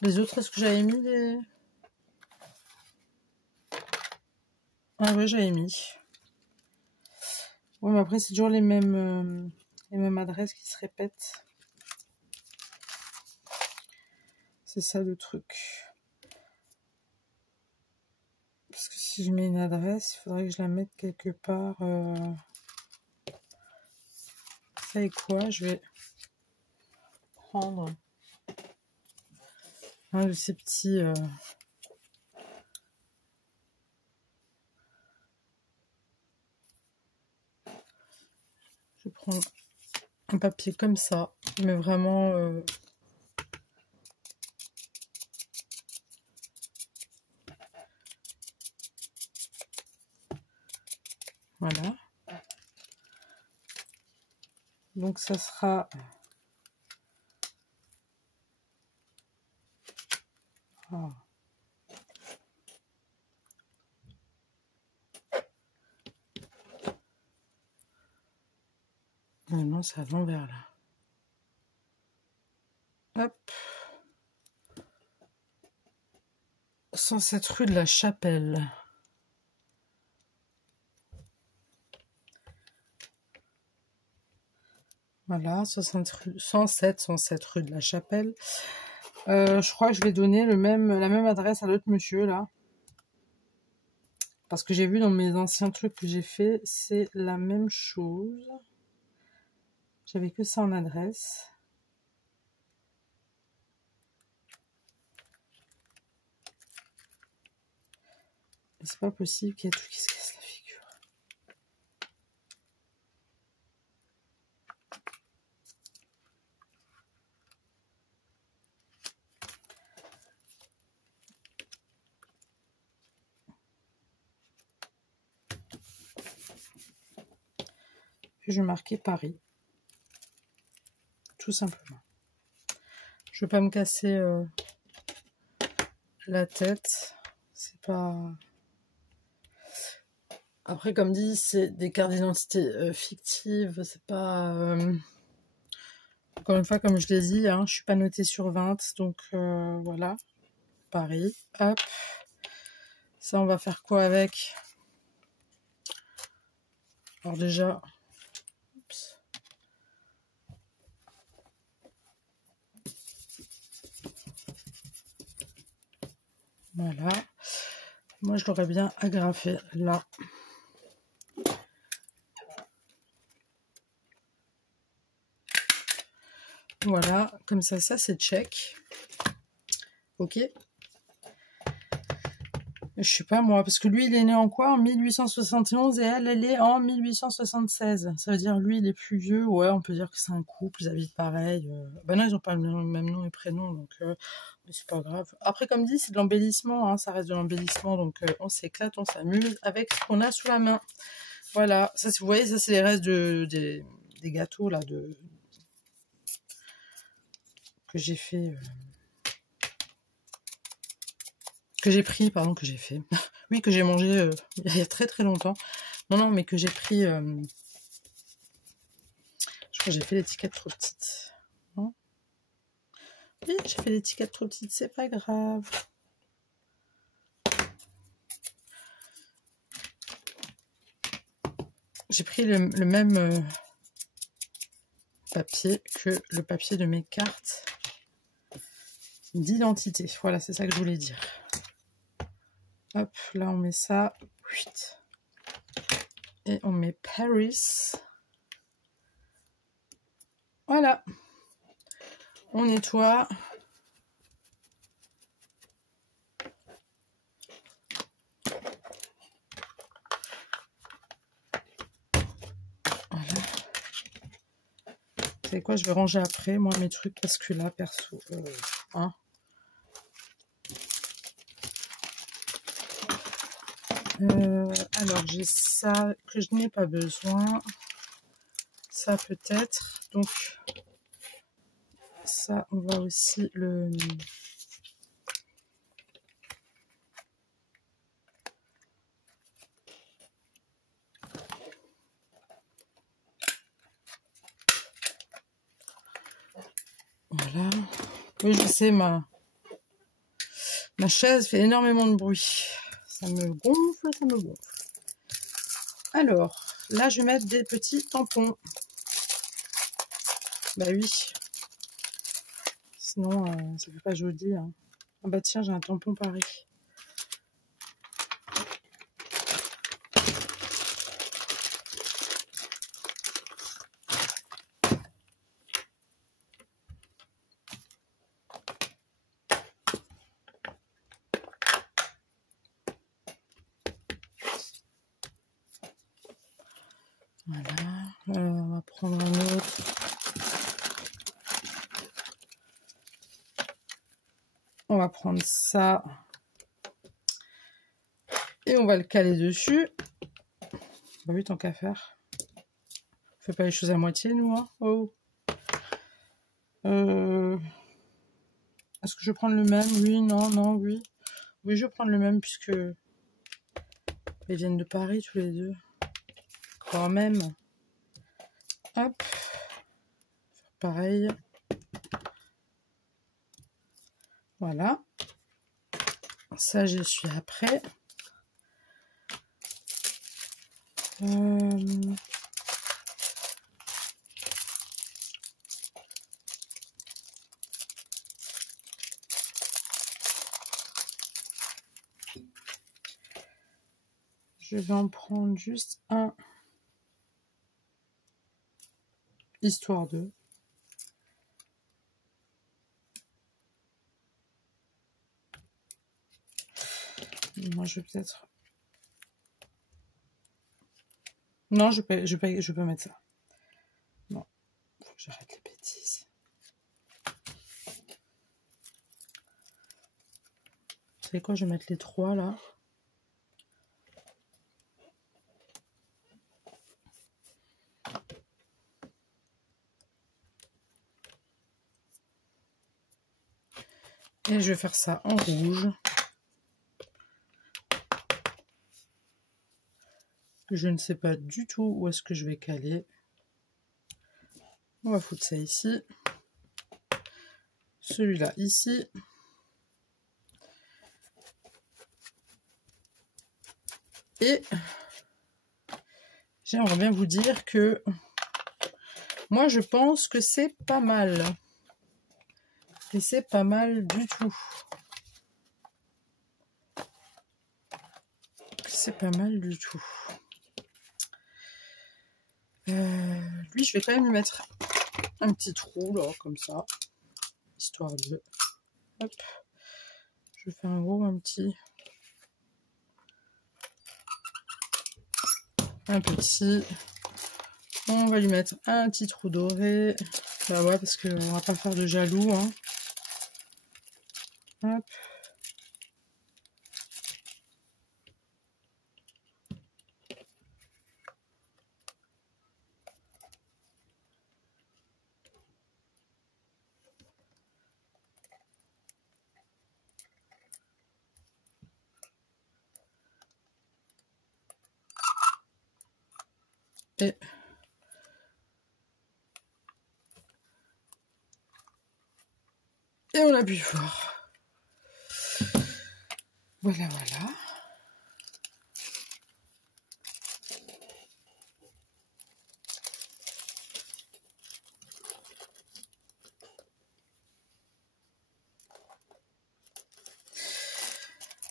les autres, est-ce que j'avais mis des... Ah ouais, j'avais mis. Ouais, mais après, c'est toujours les mêmes adresses qui se répètent. C'est ça le truc. Parce que si je mets une adresse, il faudrait que je la mette quelque part. Vous savez quoi? Je vais prendre un de ces petits... Je prends un papier comme ça, mais vraiment... Voilà. Donc ça sera... Ah. Non, c'est à l'envers là. Hop. 107 rue de la Chapelle. Voilà, 107 rue de la Chapelle. Je crois que je vais donner la même adresse à l'autre monsieur là. Parce que j'ai vu dans mes anciens trucs que j'ai fait, c'est la même chose. J'avais que ça en adresse. C'est pas possible qu'il y ait tout qui se casse la figure. Puis je vais marquer Paris. Tout simplement. Je veux pas me casser la tête. C'est pas... Après, comme dit, c'est des cartes d'identité fictives. C'est pas... Encore une fois, comme je l'ai dit, hein, je suis pas notée sur 20. Donc voilà. Paris. Hop. Ça, on va faire quoi avec? Alors déjà... Oups. Voilà. Moi, je l'aurais bien agrafé là. Voilà, comme ça c'est check. Ok. Je sais pas moi, parce que lui, il est né en quoi? En 1871 et elle est en 1876. Ça veut dire, lui, il est plus vieux. Ouais, on peut dire que c'est un couple, ils habitent pareil. Ben non, ils ont pas le même nom et prénom, donc c'est pas grave. Après, comme dit, c'est de l'embellissement, hein, ça reste de l'embellissement, donc on s'éclate, on s'amuse avec ce qu'on a sous la main. Voilà, ça, vous voyez, ça c'est les restes des gâteaux là que j'ai fait, que j'ai pris, pardon, que j'ai fait. Oui, que j'ai mangé il y a très très longtemps. Non, mais que j'ai pris. Je crois que j'ai fait l'étiquette trop petite. Non, oui, j'ai fait l'étiquette trop petite, c'est pas grave. J'ai pris le même papier que le papier de mes cartes d'identité. Voilà, c'est ça que je voulais dire. Hop, là on met ça. Et on met Paris. Voilà. On nettoie. Voilà. Vous savez quoi, je vais ranger après, moi, mes trucs, parce que là, perso, hein. Alors, j'ai ça que je n'ai pas besoin. Ça, peut-être. Donc, ça, on va aussi le... Voilà. Oui, je sais, ma chaise fait énormément de bruit. Ça me gonfle, ça me gonfle. Alors, là, je vais mettre des petits tampons. Bah oui. Sinon, ça fait pas joli. Hein. Ah bah tiens, j'ai un tampon pareil. va prendre un autre. On va prendre ça. Et on va le caler dessus. Bah oui, tant qu'à faire. On fait pas les choses à moitié, nous, hein. Oh. Est-ce que je vais prendre le même? Oui, non, non, oui. Oui, je vais prendre le même puisque ils viennent de Paris tous les deux. Quand même. Hop. Pareil. Voilà. Ça, je suis après. Je vais en prendre juste un. Histoire de. Moi, je vais peut-être... Non, je peux mettre ça. Non, faut que j'arrête les bêtises. Vous savez quoi, je vais mettre les 3 là. Et je vais faire ça en rouge. Je ne sais pas du tout où est-ce que je vais caler. On va foutre ça ici. Celui-là ici. Et j'aimerais bien vous dire que moi je pense que c'est pas mal. Et c'est pas mal du tout. C'est pas mal du tout. Lui, je vais quand même lui mettre un petit trou là, comme ça. Histoire de... Hop. Je fais un gros, un petit... Un petit... On va lui mettre un petit trou doré. Bah ouais, parce qu'on va pas faire de jaloux, hein. Hop. Et on appuie fort. Voilà, voilà.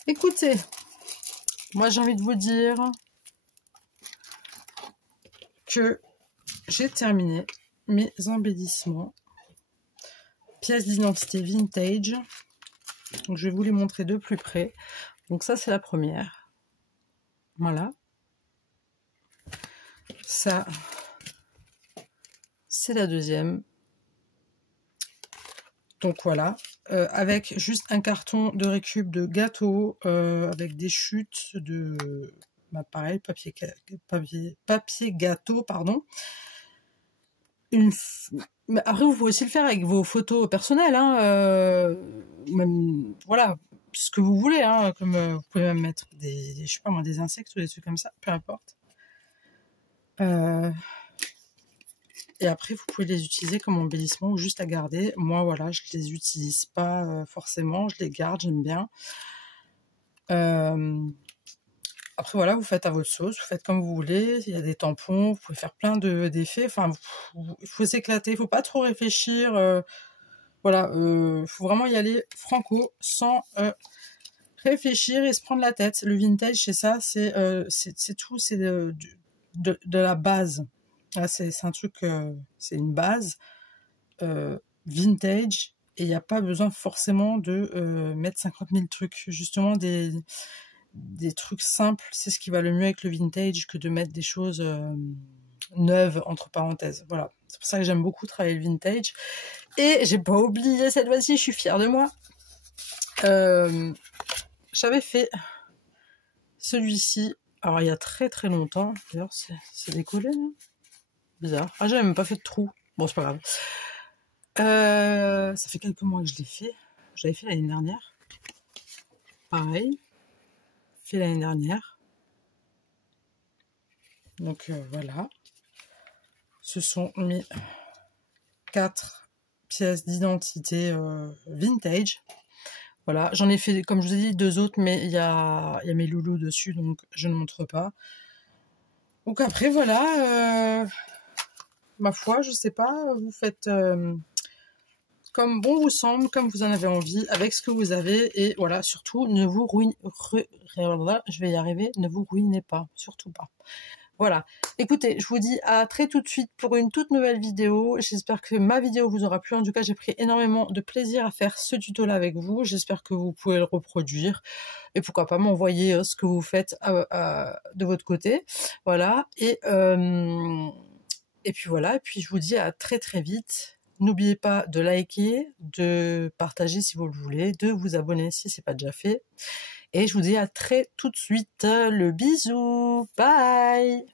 Écoutez, moi j'ai envie de vous dire que j'ai terminé mes embellissements. Pièces d'identité vintage. Donc je vais vous les montrer de plus près. Donc ça c'est la première. Voilà. Ça c'est la deuxième. Donc voilà. Avec juste un carton de récup de gâteau avec des chutes de pareil, papier gâteau, pardon. Après vous pouvez aussi le faire avec vos photos personnelles, hein, même voilà, ce que vous voulez, hein, comme vous pouvez même mettre je sais pas moi, des insectes ou des trucs comme ça, peu importe. Et après vous pouvez les utiliser comme embellissement ou juste à garder. Moi voilà, je les utilise pas forcément, je les garde, j'aime bien. Après voilà, vous faites à votre sauce, vous faites comme vous voulez. Il y a des tampons, vous pouvez faire plein d'effets. Enfin, il faut s'éclater, il faut pas trop réfléchir. Voilà, faut vraiment y aller franco, sans réfléchir et se prendre la tête. Le vintage, c'est ça, c'est tout, c'est de la base. C'est un truc, c'est une base vintage. Et il n'y a pas besoin forcément de mettre 50 000 trucs. Justement, des trucs simples, c'est ce qui va le mieux avec le vintage que de mettre des choses neuve, entre parenthèses. Voilà, c'est pour ça que j'aime beaucoup travailler le vintage. Et j'ai pas oublié cette fois-ci, je suis fière de moi. J'avais fait celui-ci, alors il y a très très longtemps. D'ailleurs, c'est décollé, là. Bizarre. Ah, j'avais même pas fait de trou. Bon, c'est pas grave. Ça fait quelques mois que je l'ai fait. J'avais fait l'année dernière. Pareil. Fait l'année dernière. Donc voilà. Ce sont mes 4 pièces d'identité vintage. Voilà, j'en ai fait, comme je vous ai dit, 2 autres, mais il y a mes loulous dessus, donc je ne montre pas. Donc après, voilà, ma foi, je sais pas, vous faites comme bon vous semble, comme vous en avez envie, avec ce que vous avez, et voilà, surtout, ne vous ruinez, je vais y arriver, ne vous ruinez pas, surtout pas. Voilà, écoutez, je vous dis à très tout de suite pour une toute nouvelle vidéo. J'espère que ma vidéo vous aura plu. En tout cas, j'ai pris énormément de plaisir à faire ce tuto-là avec vous. J'espère que vous pouvez le reproduire. Et pourquoi pas m'envoyer ce que vous faites de votre côté. Voilà, et puis voilà, et puis je vous dis à très très vite. N'oubliez pas de liker, de partager si vous le voulez, de vous abonner si c'est pas déjà fait. Et je vous dis à très tout de suite. Le bisou. Bye.